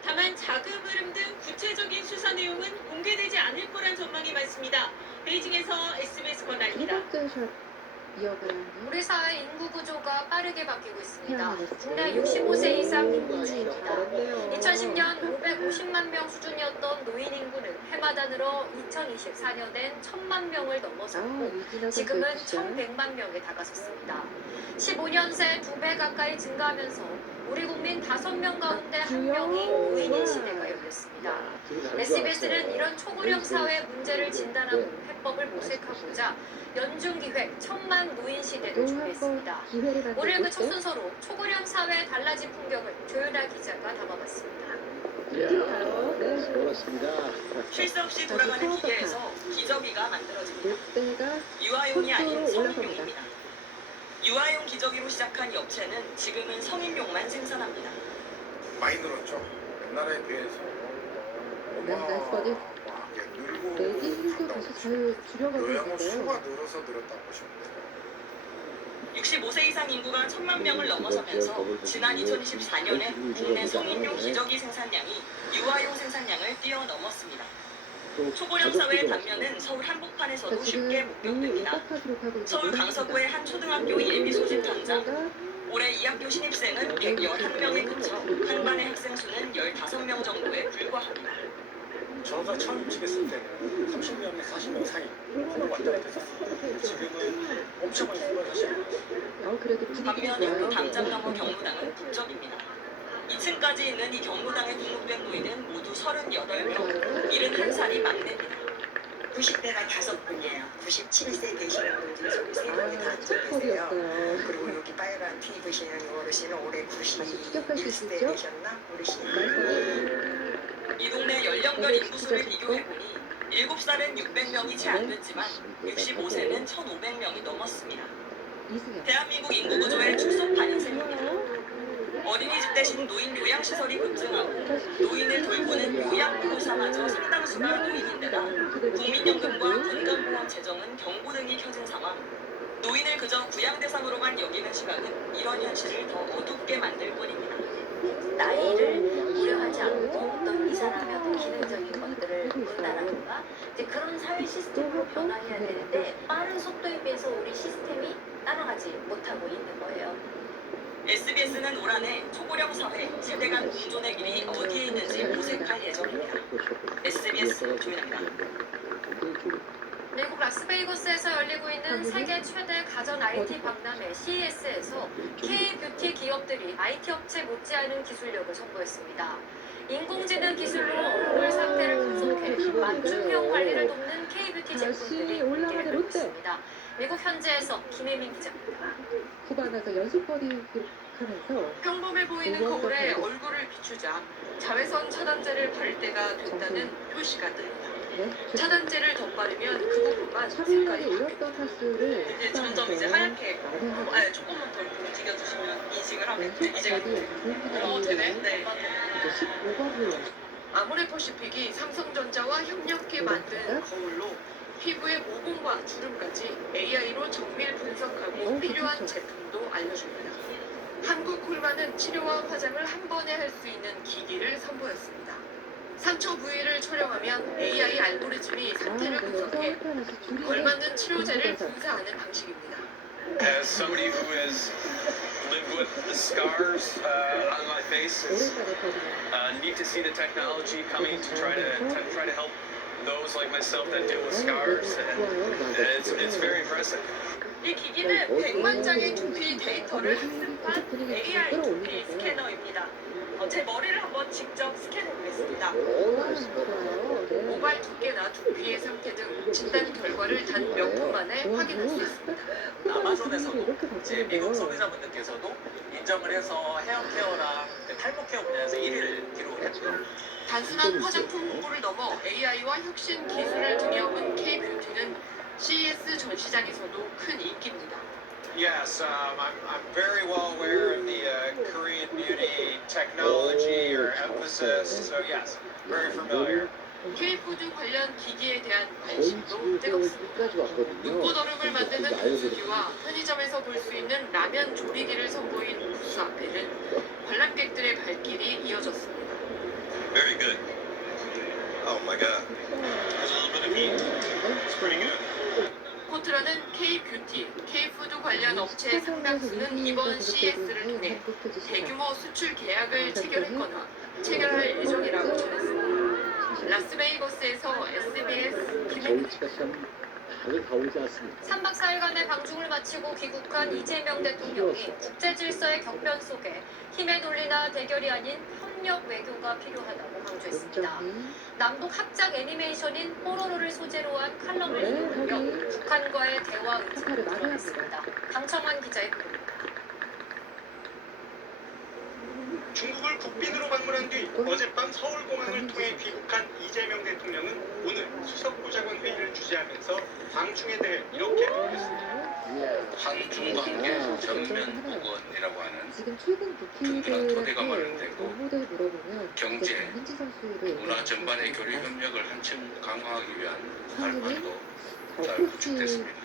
다만 자금 흐름 등 구체적인 수사 내용은 공개되지 않을 거란 전망이 많습니다. 베이징에서 SBS 권아입니다. 우리 사회 인구 구조가 빠르게 바뀌고 있습니다. 국내 65세 이상 인구주입니다. 2010년 550만 명 수준이었던 노인 인구는 해마다 늘어 2024년엔 1000만 명을 넘어섰고 지금은 1100만 명에 다가섰습니다. 15년 새 2배 가까이 증가하면서 우리 국민 5명 가운데 1명이 노인인 시대가 열렸습니다. SBS는 이런 초고령 사회 문제를 진단하고 해법을 모색하고자 연중기획 1000만 노인 시대를 준비했습니다. 올해 그 첫 순서로 초고령 사회의 달라진 풍경을 조윤아 기자가 담아봤습니다. 쉴 새 없이 돌아가는 기계에서 기저귀가 만들어집니다. 유아용이 아닌 성인용입니다. 유아용 기저귀로 시작한 업체는 지금은 성인용만 생산합니다. 많이 늘었죠. 옛날에 비해서 어마어마하게 늘고 요양원 수가 늘어서 늘었다고 보시면 돼요. 65세 이상 인구가 1000만 명을 넘어서면서 지난 2024년에 국내 성인용 기저귀 생산량이 유아용 생산량을 뛰어넘었습니다. 초고령 사회의 단면은 서울 한복판에서도 쉽게 목격됩니다. 서울 강서구의 한 초등학교 예비 소집단장. 올해 2학교 신입생은 111명에 그쳐 한 반의 학생 수는 15명 정도에 불과합니다. 저가 처음 입직했을 때는 30명, 40명 사이 한번 왔다 갔다 했었어요. 지금은 엄청 많이 줄어졌어요. 반면에 담장 너머 경무당은 북적입니다. 2층까지 있는 이 경무당에 등록된 노인은 모두 38명, 71살이 막내입니다. 90대가 5분이에요. 97세 되시는 분들 속에 3분이 다 앉아 계세요. 그리고 여기 빨간 티 입으시는 어르신은 올해 91세 되셨나? 어르신인가요? 이 동네 연령별 인구수를 비교해보니 7살은 600명이 채 안 됐지만 65세는 1,500명이 넘었습니다. 대한민국 인구 구조의 축소 반영세입니다. 어린이집 대신 노인 요양시설이 급증하고 노인을 돌보는 요양보호사마저 상당수가 노인인데다 국민연금과 건강보험 재정은 경고 등이 켜진 상황. 노인을 그저 부양 대상으로만 여기는 시각은 이런 현실을 더 어둡게 만들 뿐입니다. 나이를 고려하지 않고 어떤 이 사람의 어떤 기능적인 것들을 본다라든가 이제 그런 사회 시스템으로 변화해야 되는데 빠른 속도에 비해서 우리 시스템이 따라가지 못하고 있는 거예요. SBS는 올 한해 초고령 사회 세대 간 공존의 길이 어디에 있는지 모색할 예정입니다. SBS 조인합니다. 미국 라스베이거스에서 열리고 있는 세계 최대 가전 IT 박람회 CES에서 K-뷰티 기업들이 IT 업체 못지않은 기술력을 선보였습니다. 인공지능 기술로 얼굴 상태를 분석해 맞춤형 관리를 돕는 K-뷰티 제품들이 인기를 끌고 있습니다. 미국 현지에서 김혜민 기자입니다. 후반에서 연속 버디 기록하면서 평범해 보이는 거울에 얼굴을 비추자 자외선 차단제를 바를 때가 됐다는 표시가 뜹니다. 차단제를 덧바르면 그 부분만 색깔이 잃었던 타수를 이제 점점 이제 하얗게 조금만 더 움직여주시면 인식을 하면 이제 되네. 네. 15번을 아모레퍼시픽이 삼성전자와 협력해 만든 거울로 피부의 모공과 주름까지 AI로 정밀 분석하고 필요한 제품도 알려줍니다. 한국 콜마는 치료와 화장을 한 번에 할 수 있는 기기를 선보였습니다. 상처 부위를 촬영하면 AI 알고리즘이 상태를 분석해 걸맞는 치료제를 분사하는 방식입니다. As somebody who has lived with the scars on my face, it's neat to see the technology coming to try to help those like myself that deal with scars, and it's very impressive. 이 기기는 100만 장의 두피 데이터를 학습한 AI 두피 스캐너입니다. 제 머리를 한번 직접 스캔해 보겠습니다. 모발 두께나 두피의 상태 등 진단 결과를 단 몇 분 만에 확인할 수 있습니다. 아마존에서도 이제 미국 소비자분들께서도 인정을 해서 헤어케어랑 탈모 케어 분야에서 1위를 기록을 했고요. 단순한 화장품 홍보를 넘어 AI와 혁신 기술을 등여온 K-뷰티는 CES 전시장에서도 큰 인기입니다. Yes, I'm very well aware of the Korean beauty technology or emphasis. So yes, very familiar. K-푸드 관련 기기에 대한 관심도 뜨겁습니다. 눈꽃 얼음을 만드는 분수기와 편의점에서 볼 수 있는 라면 조리기를 선보인 부스 앞에는 관람객들의 발길이 이어졌습니다. Very good. Oh my God. There's a little bit of heat. It's pretty good. 코트라는 K-뷰티, K-푸드 관련 업체의 상당수는 이번 CES를 통해 대규모 수출 계약을 체결했거나 체결할 예정이라고 전했습니다. 라스베이거스에서 SBS 김혜민 3박 4일간의 방중을 마치고 귀국한 이재명 대통령이 국제 질서의 격변 속에 힘의 논리나 대결이 아닌 협력 외교가 필요하다고 강조했습니다. 남북 합작 애니메이션인 뽀로로를 소재로 한 칼럼을 읽으며 북한과의 대화 의지를 드러냈습니다. 강청환 기자의 보도입니다. 중국을 국빈으로 방문한 뒤 어젯밤 서울공항을 통해 귀국한 이재명 대통령은 오늘 수석부장관 회의를 주재하면서 방중에 대해 이렇게 표현했습니다. 한중 관계 정면 복원이라고 하는 지금 최근 든든한 토대가 부피들한테 마련되고 후보들 물어보면 경제, 박민지 선수를 문화 전반의 교류 협력을 한층 강화하기 위한 발판도 잘 코치 구축됐습니다.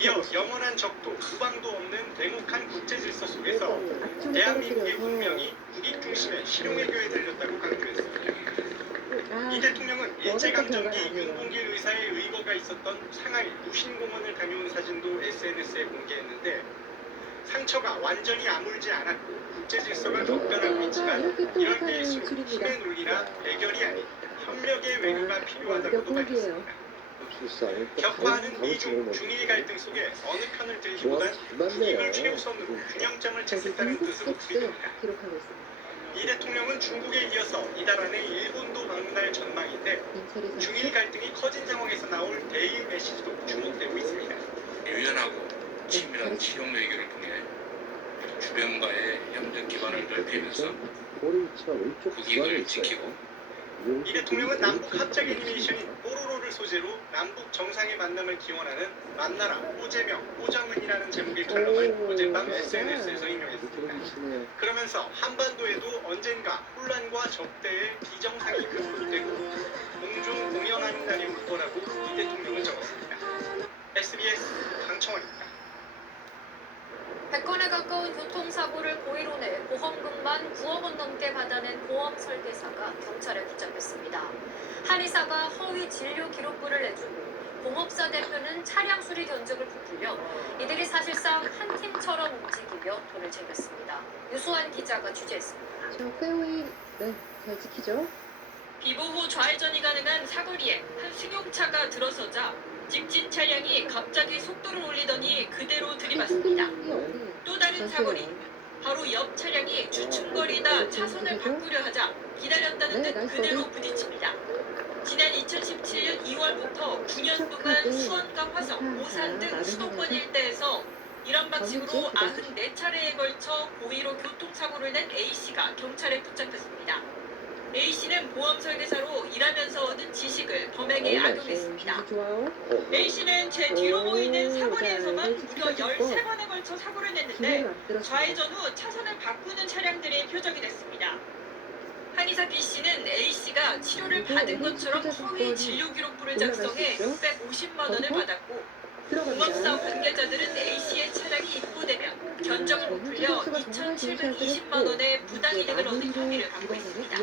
이어 영원한 적도 후방도 없는 냉혹한 국제 질서 속에서 대한민국의 운명이 국익 중심의 실용외교에 달렸다고 강조했습니다. 이 대통령은 일제강점기 윤봉길 의사의 의거가 있었던 상하이 무신공원을 다녀온 사진도 SNS에 공개했는데 상처가 완전히 아물지 않았고 국제 질서가 격변하고 있지만 이럴 때일수록 힘의 논리나 대결이 아닌 협력의 외교가 필요하다고도 말했습니다. 격화하는 미중, 중일 갈등 속에 어느 편을 들기보단 국익을 최우선으로 균형점을 찾겠다는 뜻으로 풀이됩니다. 이 대통령은 중국에 이어서 이달 안에 일본도 방문할 전망인데 중일 갈등이 커진 상황에서 나올 대일 메시지도 주목되고 있습니다. 유연하고 치밀한 실용 외교를 통해 주변과의 협력 기반을 넓히면서 국익을 지키고 이 대통령은 남북 합작 애니메이션인 뽀로로를 소재로 남북 정상의 만남을 기원하는 만나라 오재명 오정은이라는 제목의 칼럼을 어젯밤 SNS에서 인용했습니다. 그러면서 한반도에도 언젠가 혼란과 적대의 비정상이 극복되고 공중 공연하는 날이 올 거라고 이 대통령은 적었습니다. SBS 강청원입니다. 100건에 가까운 교통사고를 고의로 내 보험금만 9억 원 넘게 받아낸 보험 설계사가 경찰에 붙잡혔습니다. 한의사가 허위 진료 기록부를 내주고 공업사 대표는 차량 수리 견적을 부풀려 이들이 사실상 한 팀처럼 움직이며 돈을 챙겼습니다. 유수환 기자가 취재했습니다. 저 페어웨이 잘 지키죠? 비보호 좌회전이 가능한 사거리에 한 승용차가 들어서자 직진 차량이 갑자기 속도를 올리더니 그대로 들이받습니다. 또 다른 사거리, 바로 옆 차량이 주춤거리다 차선을 바꾸려 하자 기다렸다는 듯 그대로 부딪힙니다. 지난 2017년 2월부터 9년 동안 수원과 화성, 오산 등 수도권 일대에서 이런 방식으로 94차례에 걸쳐 고의로 교통사고를 낸 A씨가 경찰에 붙잡혔습니다. A씨는 보험 설계사로 일하면서 얻은 지식을 범행에 악용했습니다. A씨는 제 뒤로 보이는 사거리에서만 무려 13번에 걸쳐 사고를 냈는데 좌회전 후 차선을 바꾸는 차량들이 표적이 됐습니다. 한의사 B씨는 A씨가 치료를 받은 것처럼 허위 진료기록부를 작성해 650만 원을 받았고 공업사업 관계자들은 A씨의 차량이 입고되면 견적을 못 풀려 2,720만 원의 부당이득을 얻은 혐의를 받고 있습니다.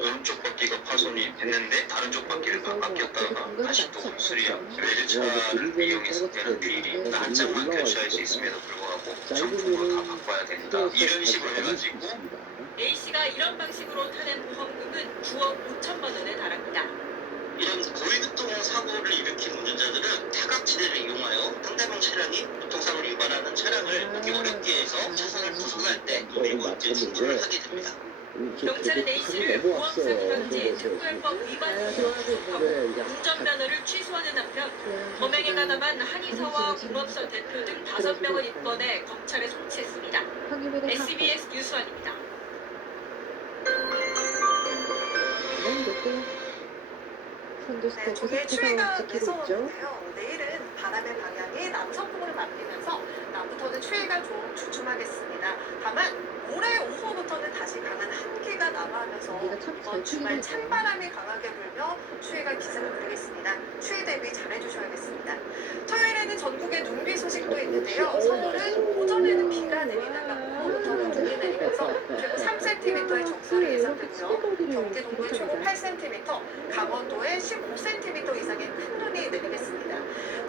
한쪽 바퀴가 파손이 됐는데 다른 쪽 바퀴를 바뀌었다가 다시 또 수리하고 외제차를 이용해서 되는 비일이 난장만 교체할 수 있음에도 불구하고 정품으로 다 바꿔야 된다 이런 식으로 해가지고 A씨가 이런 방식으로 타낸 보험금은 9억 5천만 원에 달합니다. 이런 고위급동 사고를 일으킨 운전자들은 사각지대를 이용하여 상대방 차량이 교통사고를 유발하는 차량을 이렇게 어렵게 해서 차선을 구속할 때 그리고 이제 진출을 하게 됩니다. 경찰은 A씨를 보험사기방지 특별법 위반 혐의로 구속하고 운전면허를 취소하는 한편 범행에 가담한 한의사와 공업사 대표 등 5명을 입건해 검찰에 송치했습니다. SBS 뉴스원입니다. 네, 종일 추위가 매서웠는데요. 내일은 바람의 방향이 남서풍으로 바뀌면서 낮부터는 추위가 좀 주춤하겠습니다. 다만 모레 오후부터는 다시 강한 한기가 남하하면서 이번 주말 찬바람이 강하게 불며 추위가 기승을 부리겠습니다. 추위 대비 잘해주셔야겠습니다. 토요일에는 전국에 눈비 소식도 있는데요. 서울은 오전에는 비가 내리다가 오후부터는 눈이 내리면서 최고 3cm의 적설이 예상되고요. 경기 동부에 최고 8cm, 강원도에 15cm 이상의 큰 눈이 내리겠습니다.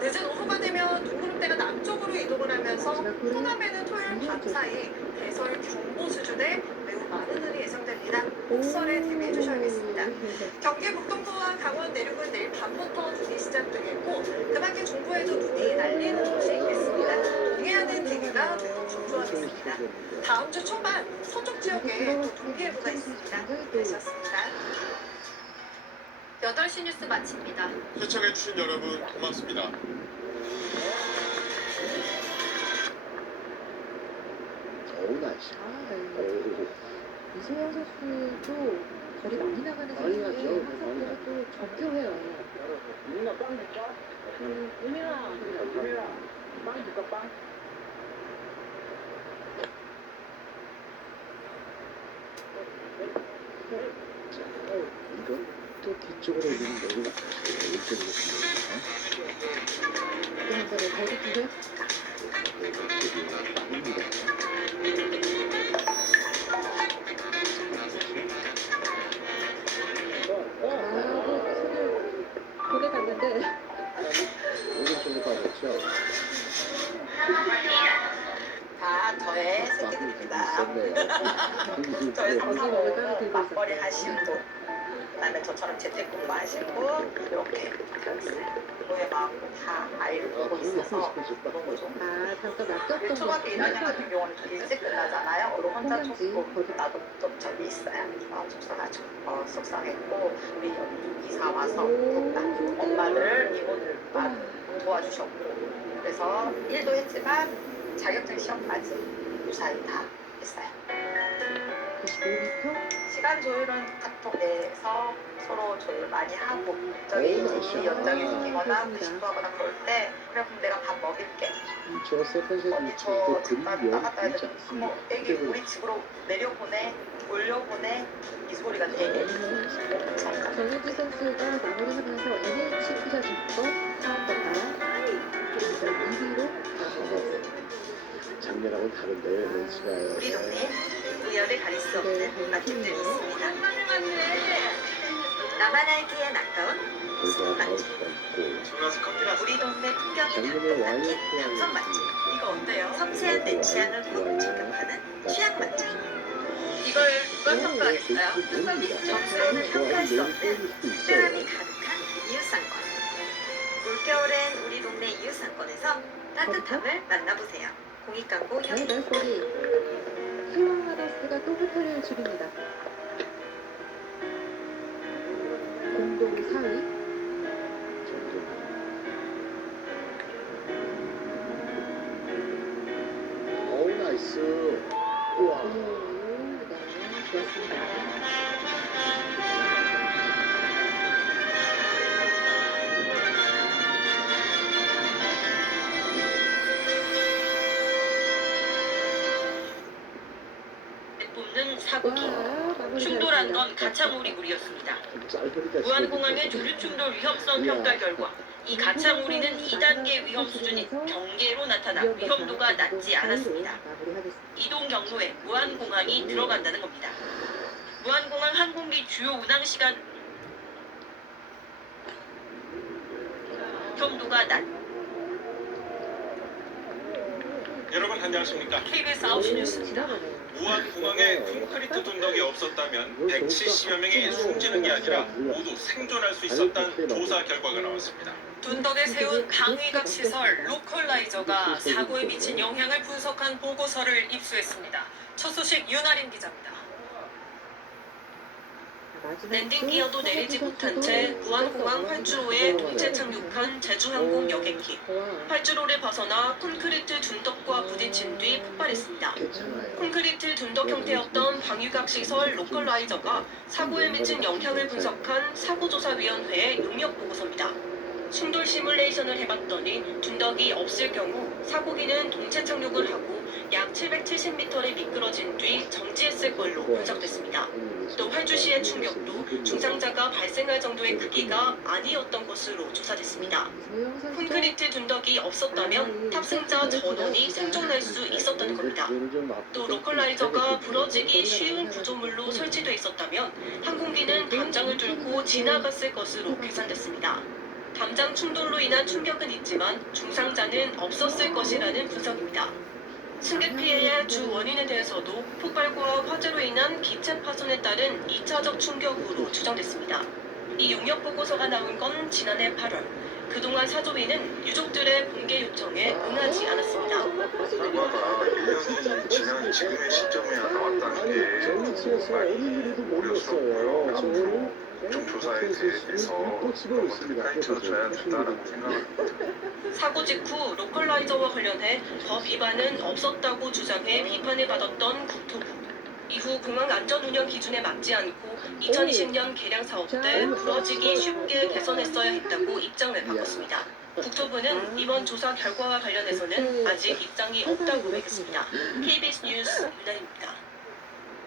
늦은 오후가 되면 눈구름대가 남쪽으로 이동을 하면서 호남에는 토요일 밤 사이 대설 경보 수준의 매우 많은 눈이 예상됩니다. 폭설에 대비해 주셔야겠습니다. 경기 북동부와 강원 내륙은 내일 밤부터 눈이 시작되겠고 그밖에 중부에도 눈이 날리는 곳이 있겠습니다. 동해안은 대기가 매우 건조하겠습니다. 다음 주 초반 서쪽 지역에 또 눈비 예보가 있습니다. 되셨습니다. 8시 뉴스 마칩니다. 시청해주신 여러분 고맙습니다. 겨우 날씨. 이소영 선수도 거리 많이 나가는 선수인데 항상 그래서 또 정교해요. 유민아 빵 줄까? 유민아 빵 줄까 빵? 이건 또 뒤쪽으로 있는 거고 이쪽으로 그냥 거리 두개? 보내갔는데 오른쪽으로 빠졌죠. 다 저의 새끼들입니다. 저의 성사모 맞벌이 하시고 그다음에 저처럼 재택근무 하시고 이렇게 되어 있어요. 부모의 마음으로 다 아이를 보고 있어서 너무 좀 잠깐 낚였던 초등학교 1학년 같은 경우는 좀 일찍 끝나잖아요. 우리 혼자 좀 나도 좀 점이 있어요. 마음 속상하죠. 속상했고 우리 이사 와서 엄마들 이모들 도와주셨고 그래서 일도 했지만 자격증 시험까지 무사히 다 했어요. 25m? 시간 조율은 카톡 내에서 서로 조율 많이 하고 저희 일이 연장이 생기거나 부식하거나 그럴 때 그래 그럼 내가 밥 먹일게 저 세컨샷 언니 저 잠깐 나갔다 와야 돼 뭐 애기 우리 집으로 내려보내 올려보내 이 소리가 되게 정우지 선수가 마무리하면서 NH 투자 증권 사업가가 1위로 나섰습니다. 작년하고는 다른데요, NH가요. 우리 동네 우열을 가릴 수 없는 맛집들이 있습니다. 나만 알기에 가까운 무슨 맛집 우리 동네 풍경이 담긴 감성 맛집 이거 어때요? 섬세한 내 취향을 꼭 저격하는 취향 맛집 이걸 누가 평가하겠어요? 점수로는 평가할 수 없는 특별함이 가득한 이웃상권. 올겨울엔 우리 동네 이웃상권에서 따뜻함을 만나보세요. 공익광고 협의. 말소리. 키워하다스가 또 호텔을 줄입니다. 공동 4위. 어우 나이스. 우와. 네, 좋았습니다. 뽑는 사고기. 충돌한 건 가창오리물이었습니다. 무안공항의 조류 충돌 위험성 평가 결과 이 가창오리는 2단계 위험 수준인 경계로 나타나 위험도가 낮지 않았습니다. 이동 경로에 무안공항이 들어간다는 겁니다. 무안공항 항공기 주요 운항 시간 위험도가 낮. 여러분 안녕하십니까? KBS 9시 뉴스입니다. 무안공항에 콘크리트 둔덕이 없었다면 170여 명이 숨지는 게 아니라 모두 생존할 수 있었다는 조사 결과가 나왔습니다. 둔덕에 세운 방위각 시설 로컬라이저가 사고에 미친 영향을 분석한 보고서를 입수했습니다. 첫 소식 윤아림 기자입니다. 랜딩 기어도 내리지 못한 채 무안공항 활주로에 동체 착륙한 제주항공 여객기. 활주로를 벗어나 콘크리트 둔덕과 부딪힌 뒤 폭발했습니다. 콘크리트 둔덕 형태였던 방위각 시설 로컬라이저가 사고에 미친 영향을 분석한 사고조사위원회의 용역 보고서입니다. 충돌 시뮬레이션을 해봤더니 둔덕이 없을 경우 사고기는 동체 착륙을 하고 약 770m를 미끄러진 뒤 정지했을 걸로 분석됐습니다. 또 활주시의 충격도 중상자가 발생할 정도의 크기가 아니었던 것으로 조사됐습니다. 콘크리트 둔덕이 없었다면 탑승자 전원이 생존할 수 있었다는 겁니다. 또 로컬라이저가 부러지기 쉬운 구조물로 설치돼 있었다면 항공기는 담장을 뚫고 지나갔을 것으로 계산됐습니다. 담장 충돌로 인한 충격은 있지만 중상자는 없었을 것이라는 분석입니다. 승객 피해의 주 원인에 대해서도 폭발과 화재로 인한 기체 파손에 따른 2차적 충격으로 추정됐습니다. 이 용역 보고서가 나온 건 지난해 8월. 그동안 사조위는 유족들의 공개 요청에 응하지 않았습니다. 결과가 1년이 지난 지금의 시점에 나왔다는 게 많이 우려스럽고요. 앞으로 국정조사에 대해서 한번 파헤쳐줘야 된다라고 생각합니다. 사고 직후 로컬라이저와 관련해 법 위반은 없었다고 주장해 비판을 받았던 국토부. 이후 공항 안전 운영 기준에 맞지 않고 2020년 개량 사업 때 부러지기 쉽게 개선했어야 했다고 입장을 바꿨습니다. 국토부는 이번 조사 결과와 관련해서는 아직 입장이 없다고 밝혔습니다. KBS 뉴스 윤아입니다.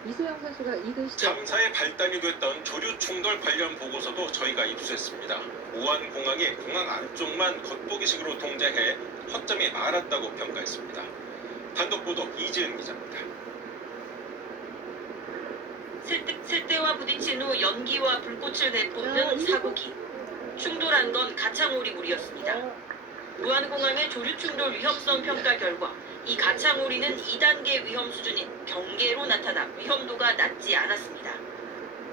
이소영 선수가 2등 시작. 참사의 발단이 됐던 조류 충돌 관련 보고서도 저희가 입수했습니다. 무안공항이 공항 안쪽만 겉보기식으로 통제해 허점이 많았다고 평가했습니다. 단독 보도 이지은 기자입니다. 실대와 부딪힌 후 연기와 불꽃을 내뿜는 사고기. 충돌한 건 가창오리물이었습니다. 무안공항의 조류 충돌 위험성 평가 결과 이 가창오리는 2단계 위험 수준인 경계로 나타나 위험도가 낮지 않았습니다.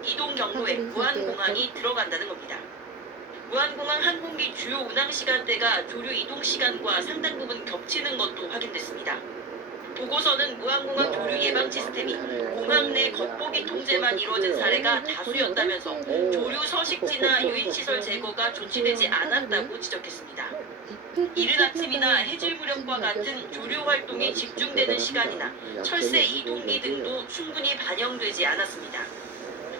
이동 경로에 무안공항이 들어간다는 겁니다. 무안공항 항공기 주요 운항 시간대가 조류 이동 시간과 상당 부분 겹치는 것도 확인됐습니다. 보고서는 무안공항 조류 예방 시스템이 공항 내 겉보기 통제만 이루어진 사례가 다수였다면서 조류 서식지나 유인시설 제거가 조치되지 않았다고 지적했습니다. 이른 아침이나 해질 무렵과 같은 조류 활동이 집중되는 시간이나 철새 이동기 등도 충분히 반영되지 않았습니다.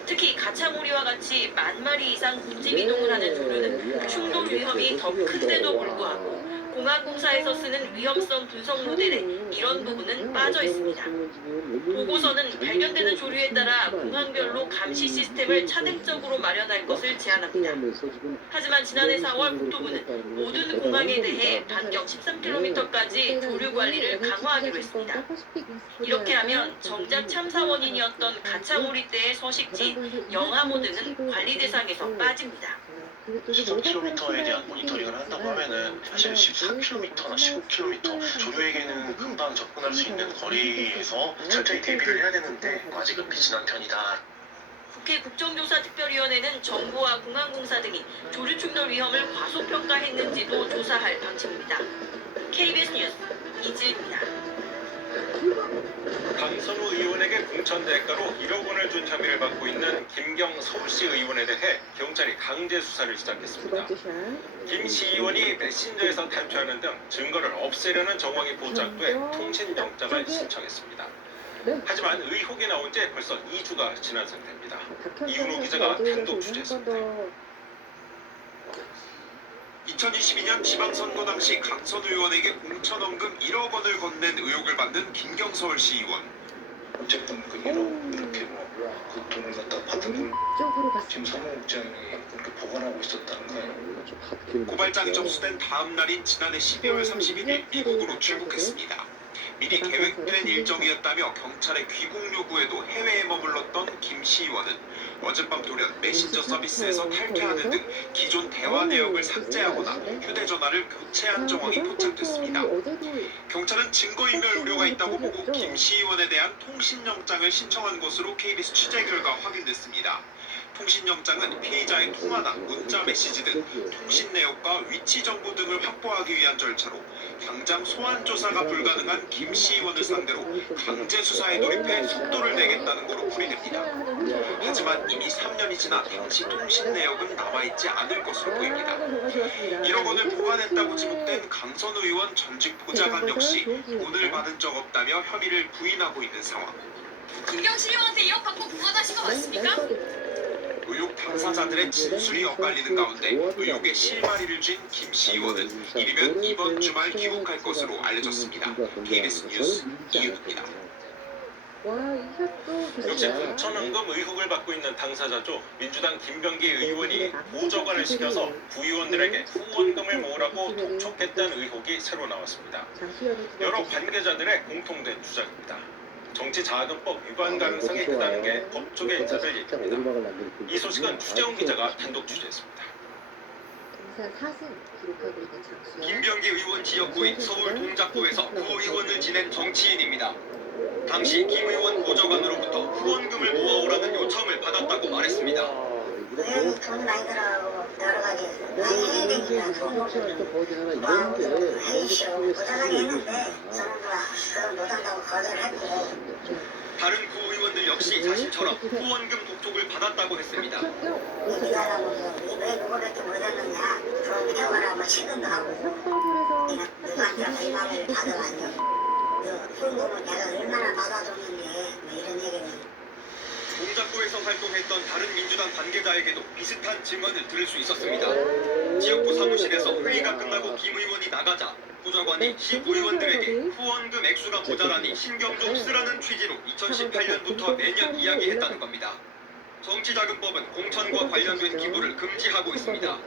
특히 가창오리와 같이 10,000마리 이상 군집 이동을 하는 조류는 충돌 위험이 더 큰데도 불구하고 공항공사에서 쓰는 위험성 분석 모델에 이런 부분은 빠져 있습니다. 보고서는 발견되는 조류에 따라 공항별로 감시 시스템을 차등적으로 마련할 것을 제안합니다. 하지만 지난해 4월 국토부는 모든 공항에 대해 반경 13km까지 조류 관리를 강화하기로 했습니다. 이렇게 하면 정작 참사 원인이었던 가창오리 때의 서식지인 영하모 등은 관리 대상에서 빠집니다. 13km에 대한 모니터링을 한다고 하면은 사실 14km나 15km 조류에게는 금방 접근할 수 있는 거리에서 철저히 대비를 해야 되는데 아직은 미진한 편이다. 국회 국정조사특별위원회는 정부와 공항공사 등이 조류 충돌 위험을 과소평가했는지도 조사할 방침입니다. KBS 뉴스 이지혜입니다. 강선우 의원에게 공천 대가로 1억 원을 준 혐의를 받고 있는 김경 서울시 의원에 대해 경찰이 강제 수사를 시작했습니다. 김 시의원이 메신저에서 탈퇴하는 등 증거를 없애려는 정황이 포착돼 통신영장을 신청했습니다. 하지만 의혹이 나온 지 벌써 2주가 지난 상태입니다. 이윤호 기자가 단독 취재했습니다. 2022년 지방선거 당시 강선우 의원에게 공천원금 1억 원을 건넨 의혹을 받는 김경 서울시 의원. 어쨌든 그 1억 이렇게 그 돈을 갖다 받은 지금 사무국장이 그렇게 보관하고 있었다는 거예요. 고발장이 접수된 다음 날인 지난해 12월 31일 미국으로 출국했습니다. 미리 계획된 일정이었다며 경찰의 귀국 요구에도 해외에 머물렀던 김 시의원은 어젯밤 돌연 메신저 서비스에서 탈퇴하는 등 기존 대화 내역을 삭제하거나 휴대전화를 교체한 정황이 포착됐습니다. 경찰은 증거인멸 우려가 있다고 보고 김 시의원에 대한 통신영장을 신청한 것으로 KBS 취재 결과 확인됐습니다. 통신영장은 피의자의 통화나 문자 메시지 등 통신 내역과 위치 정보 등을 확보하기 위한 절차로 당장 소환 조사가 불가능한 김 시의원을 상대로 강제 수사에 돌입해 속도를 내겠다는 거로 풀이됩니다. 하지만 이미 3년이 지나 당시 통신 내역은 남아있지 않을 것으로 보입니다. 1억 원을 보관했다고 지목된 강선우 의원 전직 보좌관 역시 돈을 받은 적 없다며 혐의를 부인하고 있는 상황. 김경 시의원한테 2억 받고 보관하신 거 맞습니까? 의혹 당사자들의 진술이 엇갈리는 가운데 의혹의 실마리를 쥔 김 시의원은 이르면 이번 주말 귀국할 것으로 알려졌습니다. KBS 뉴스 이윤입니다. 역시 공천원금 의혹을 받고 있는 당사자죠. 민주당 김병기 의원이 보좌관을 시켜서 구의원들에게 후원금을 모으라고 독촉했다는 의혹이 새로 나왔습니다. 여러 관계자들의 공통된 주장입니다. 정치자금법 위반 가능성이 크다는 게 법조계 인사들 얘기입니다. 이 소식은 추재훈 기자가 단독 취재했습니다. 김병기 의원 지역구인 서울 동작구에서 구의원을 지낸 정치인입니다. 당시 김 의원 보좌관으로부터 후원금을 모아오라는 요청을 받았다고 말했습니다. 돈이 많이 들어가고 여러 가지 많이 해야 되니까 돈 없으면 마음으로 하십시오. 보좌관이 했는데 저는 그걸 못한다고 거절을 했고 다른 구의원들 역시 자신처럼 후원금 독촉을 받았다고 했습니다. 우리가 왜 그거밖에 못했느냐 그럼 태워라 뭐 책임도 하고 내가 누구한테 얼마를 받아왔냐 후원금을 내가 얼마나 받아줬는데 뭐 이런 얘기는 동작구에서 활동했던 다른 민주당 관계자에게도 비슷한 증언을 들을 수 있었습니다. 지역구 사무실에서 회의가 끝나고 김 의원이 나가자 보좌관이 시의원들에게 후원금 액수가 모자라니 신경 좀 쓰라는 취지로 2018년부터 매년 이야기했다는 겁니다. 정치자금법은 공천과 관련된 기부를 금지하고 있습니다.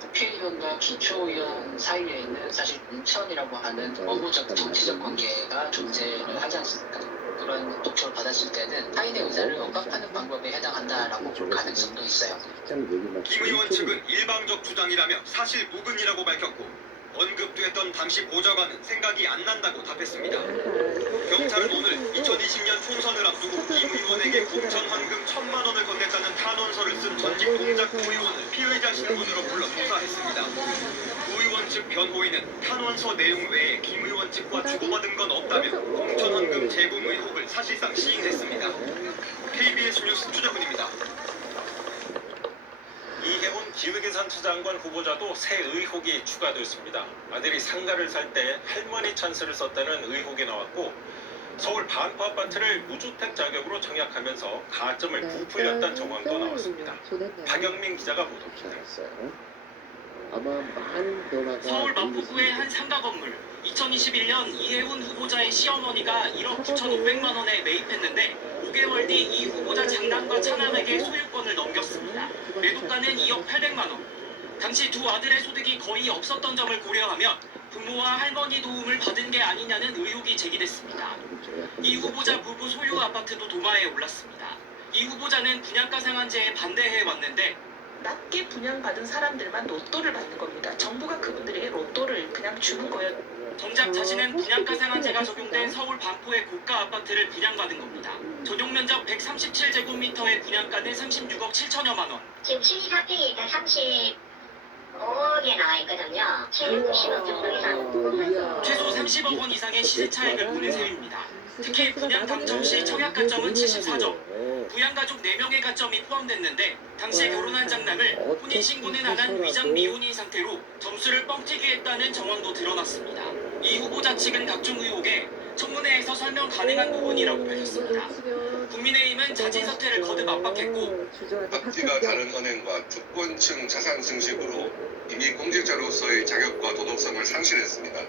국회의원과 기초의원 사이에 있는 사실 공천이라고 하는 업무적 정치적 관계가 존재를 하지 않습니까? 그런 독촉을 받았을 때는 타인의 의사를 억압하는 방법에 해당한다라고 볼 가능성도 있어요. 김 의원 측은 일방적 주장이라며 사실 무근이라고 밝혔고 언급됐던 당시 보좌관은 생각이 안 난다고 답했습니다. 경찰은 오늘 2020년 총선을 앞두고 김 의원에게 공천 헌금 1,000만 원을 건넸다는 탄원서를 쓴 전직 동작구 의원을 피의자 신분으로 불러 조사했습니다. 구 의원 측 변호인은 탄원서 내용 외에 김 의원 측과 주고받은 건 없다며 공천 헌금 제공 의혹을 사실상 시인했습니다. KBS 뉴스 추재훈입니다. 이해훈 기획예산처 장관 후보자도 새 의혹이 추가됐습니다. 아들이 상가를 살 때 할머니 찬스를 썼다는 의혹이 나왔고 서울 반포 아파트를 무주택 자격으로 청약하면서 가점을 부풀렸다는 정황도 나왔습니다. 박영민 기자가 보도합니다. 서울 마포구의 한 상가 건물 2021년 이해훈 후보자의 시어머니가 1억 9,500만 원에 매입했는데 5개월 뒤 이 후보자 장남과 차남에게 소유권을 넘겼습니다. 매도가는 2억 800만 원. 당시 두 아들의 소득이 거의 없었던 점을 고려하면 부모와 할머니 도움을 받은 게 아니냐는 의혹이 제기됐습니다. 이 후보자 부부 소유 아파트도 도마에 올랐습니다. 이 후보자는 분양가 상한제에 반대해 왔는데 낮게 분양받은 사람들만 로또를 받는 겁니다. 정부가 그분들에게 로또를 그냥 주는 거예요. 정작 자신은 분양가 상한제가 적용된 서울 반포의 고가 아파트를 분양받은 겁니다. 전용 면적 137제곱미터의 분양가는 36억 7천여만 원. 지금 74평이니까 35억에 나와 있거든요. 790억 정도 이상. 최소 30억 원 이상의 시세 차익을 보는 셈입니다. 특히 분양 당첨 시 청약 가점은 74점. 부양가족 4명의 가점이 포함됐는데 당시 결혼한 장남을 혼인신고는 안 한 위장 미혼인 상태로 점수를 뻥튀기했다는 정황도 드러났습니다. 이 후보자 측은 각종 의혹에 청문회에서 설명 가능한 부분이라고 밝혔습니다. 국민의힘은 자진 사퇴를 거듭 압박했고 앞뒤가 다른 은행과 특권층 자산 증식으로 이미 공직자로서의 자격과 도덕성을 상실했습니다.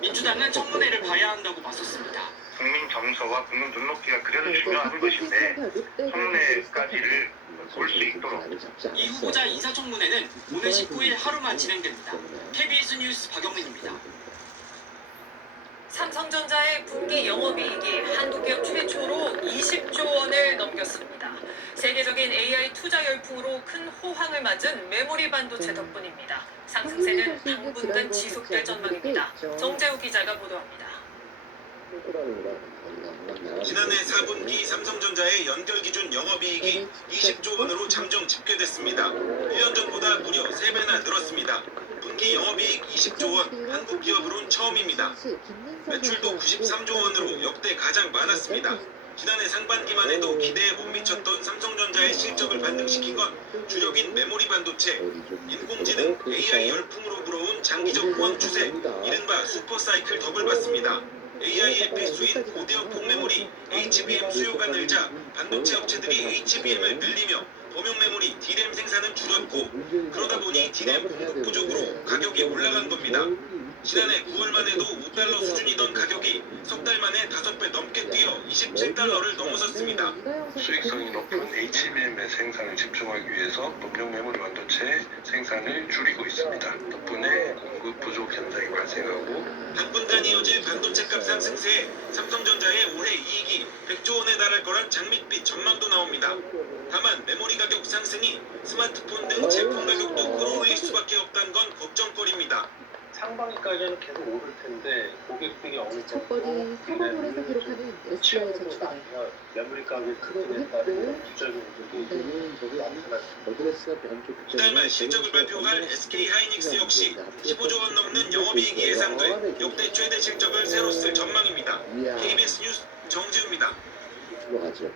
민주당은 청문회를 봐야 한다고 맞섰습니다. 국민 점수와 국민 눈높이가 그래도 중요한 것인데 청문회까지를 볼 수 있도록 이 후보자 인사청문회는 오늘 19일 하루만 진행됩니다. KBS 뉴스 박영민입니다. 삼성전자의 분기 영업이익이 한국 기업 최초로 20조 원을 넘겼습니다. 세계적인 AI 투자 열풍으로 큰 호황을 맞은 메모리 반도체 덕분입니다. 상승세는 당분간 지속될 전망입니다. 정재우 기자가 보도합니다. 지난해 4분기 삼성전자의 연결 기준 영업이익이 20조 원으로 잠정 집계됐습니다. 1년 전보다 무려 3배나 늘었습니다. 분기 영업이익 20조 원, 한국 기업으로는 처음입니다. 매출도 93조 원으로 역대 가장 많았습니다. 지난해 상반기만 해도 기대에 못 미쳤던 삼성전자의 실적을 반등시킨 건 주력인 메모리 반도체, 인공지능, AI 열풍으로 불어온 장기적 호황 추세, 이른바 슈퍼사이클 덕을 봤습니다. AI의 필수인 고대역 폭메모리 HBM 수요가 늘자 반도체 업체들이 HBM을 늘리며 범용 메모리 D램 생산은 줄였고 그러다 보니 D램 공급 부족으로 가격이 올라간 겁니다. 지난해 9월만 해도 5달러 수준이던 가격이 석 달 만에 5배 넘게 뛰어 27달러를 넘어섰습니다. 수익성이 높은 HBM의 생산을 집중하기 위해서 범용 메모리 반도체 생산을 줄이고 있습니다. 덕분에 공급 부족 현상이 발생하고 당분간 이어질 반도체값 상승세에 삼성전자의 올해 이익이 100조 원에 달할 거란 장밋빛 전망도 나옵니다. 다만 메모리 가격 상승이 스마트폰 등 제품 가격도 끌어올릴 수밖에 없다는 건 걱정거리입니다. 상반기까지는 계속 오를 텐데 고객들이 어느 첫번이 사과몰에서 기록하는 SDI 저축은행. 메모리 가격이 크게 따른 부작용들이 나타났습니다. 이달 말 실적을 발표할 SK 하이닉스 역시 15조 원 넘는 영업이익이 예상돼 역대 최대 실적을 새로 쓸 전망입니다. KBS 뉴스 정지우입니다. 들어가죠.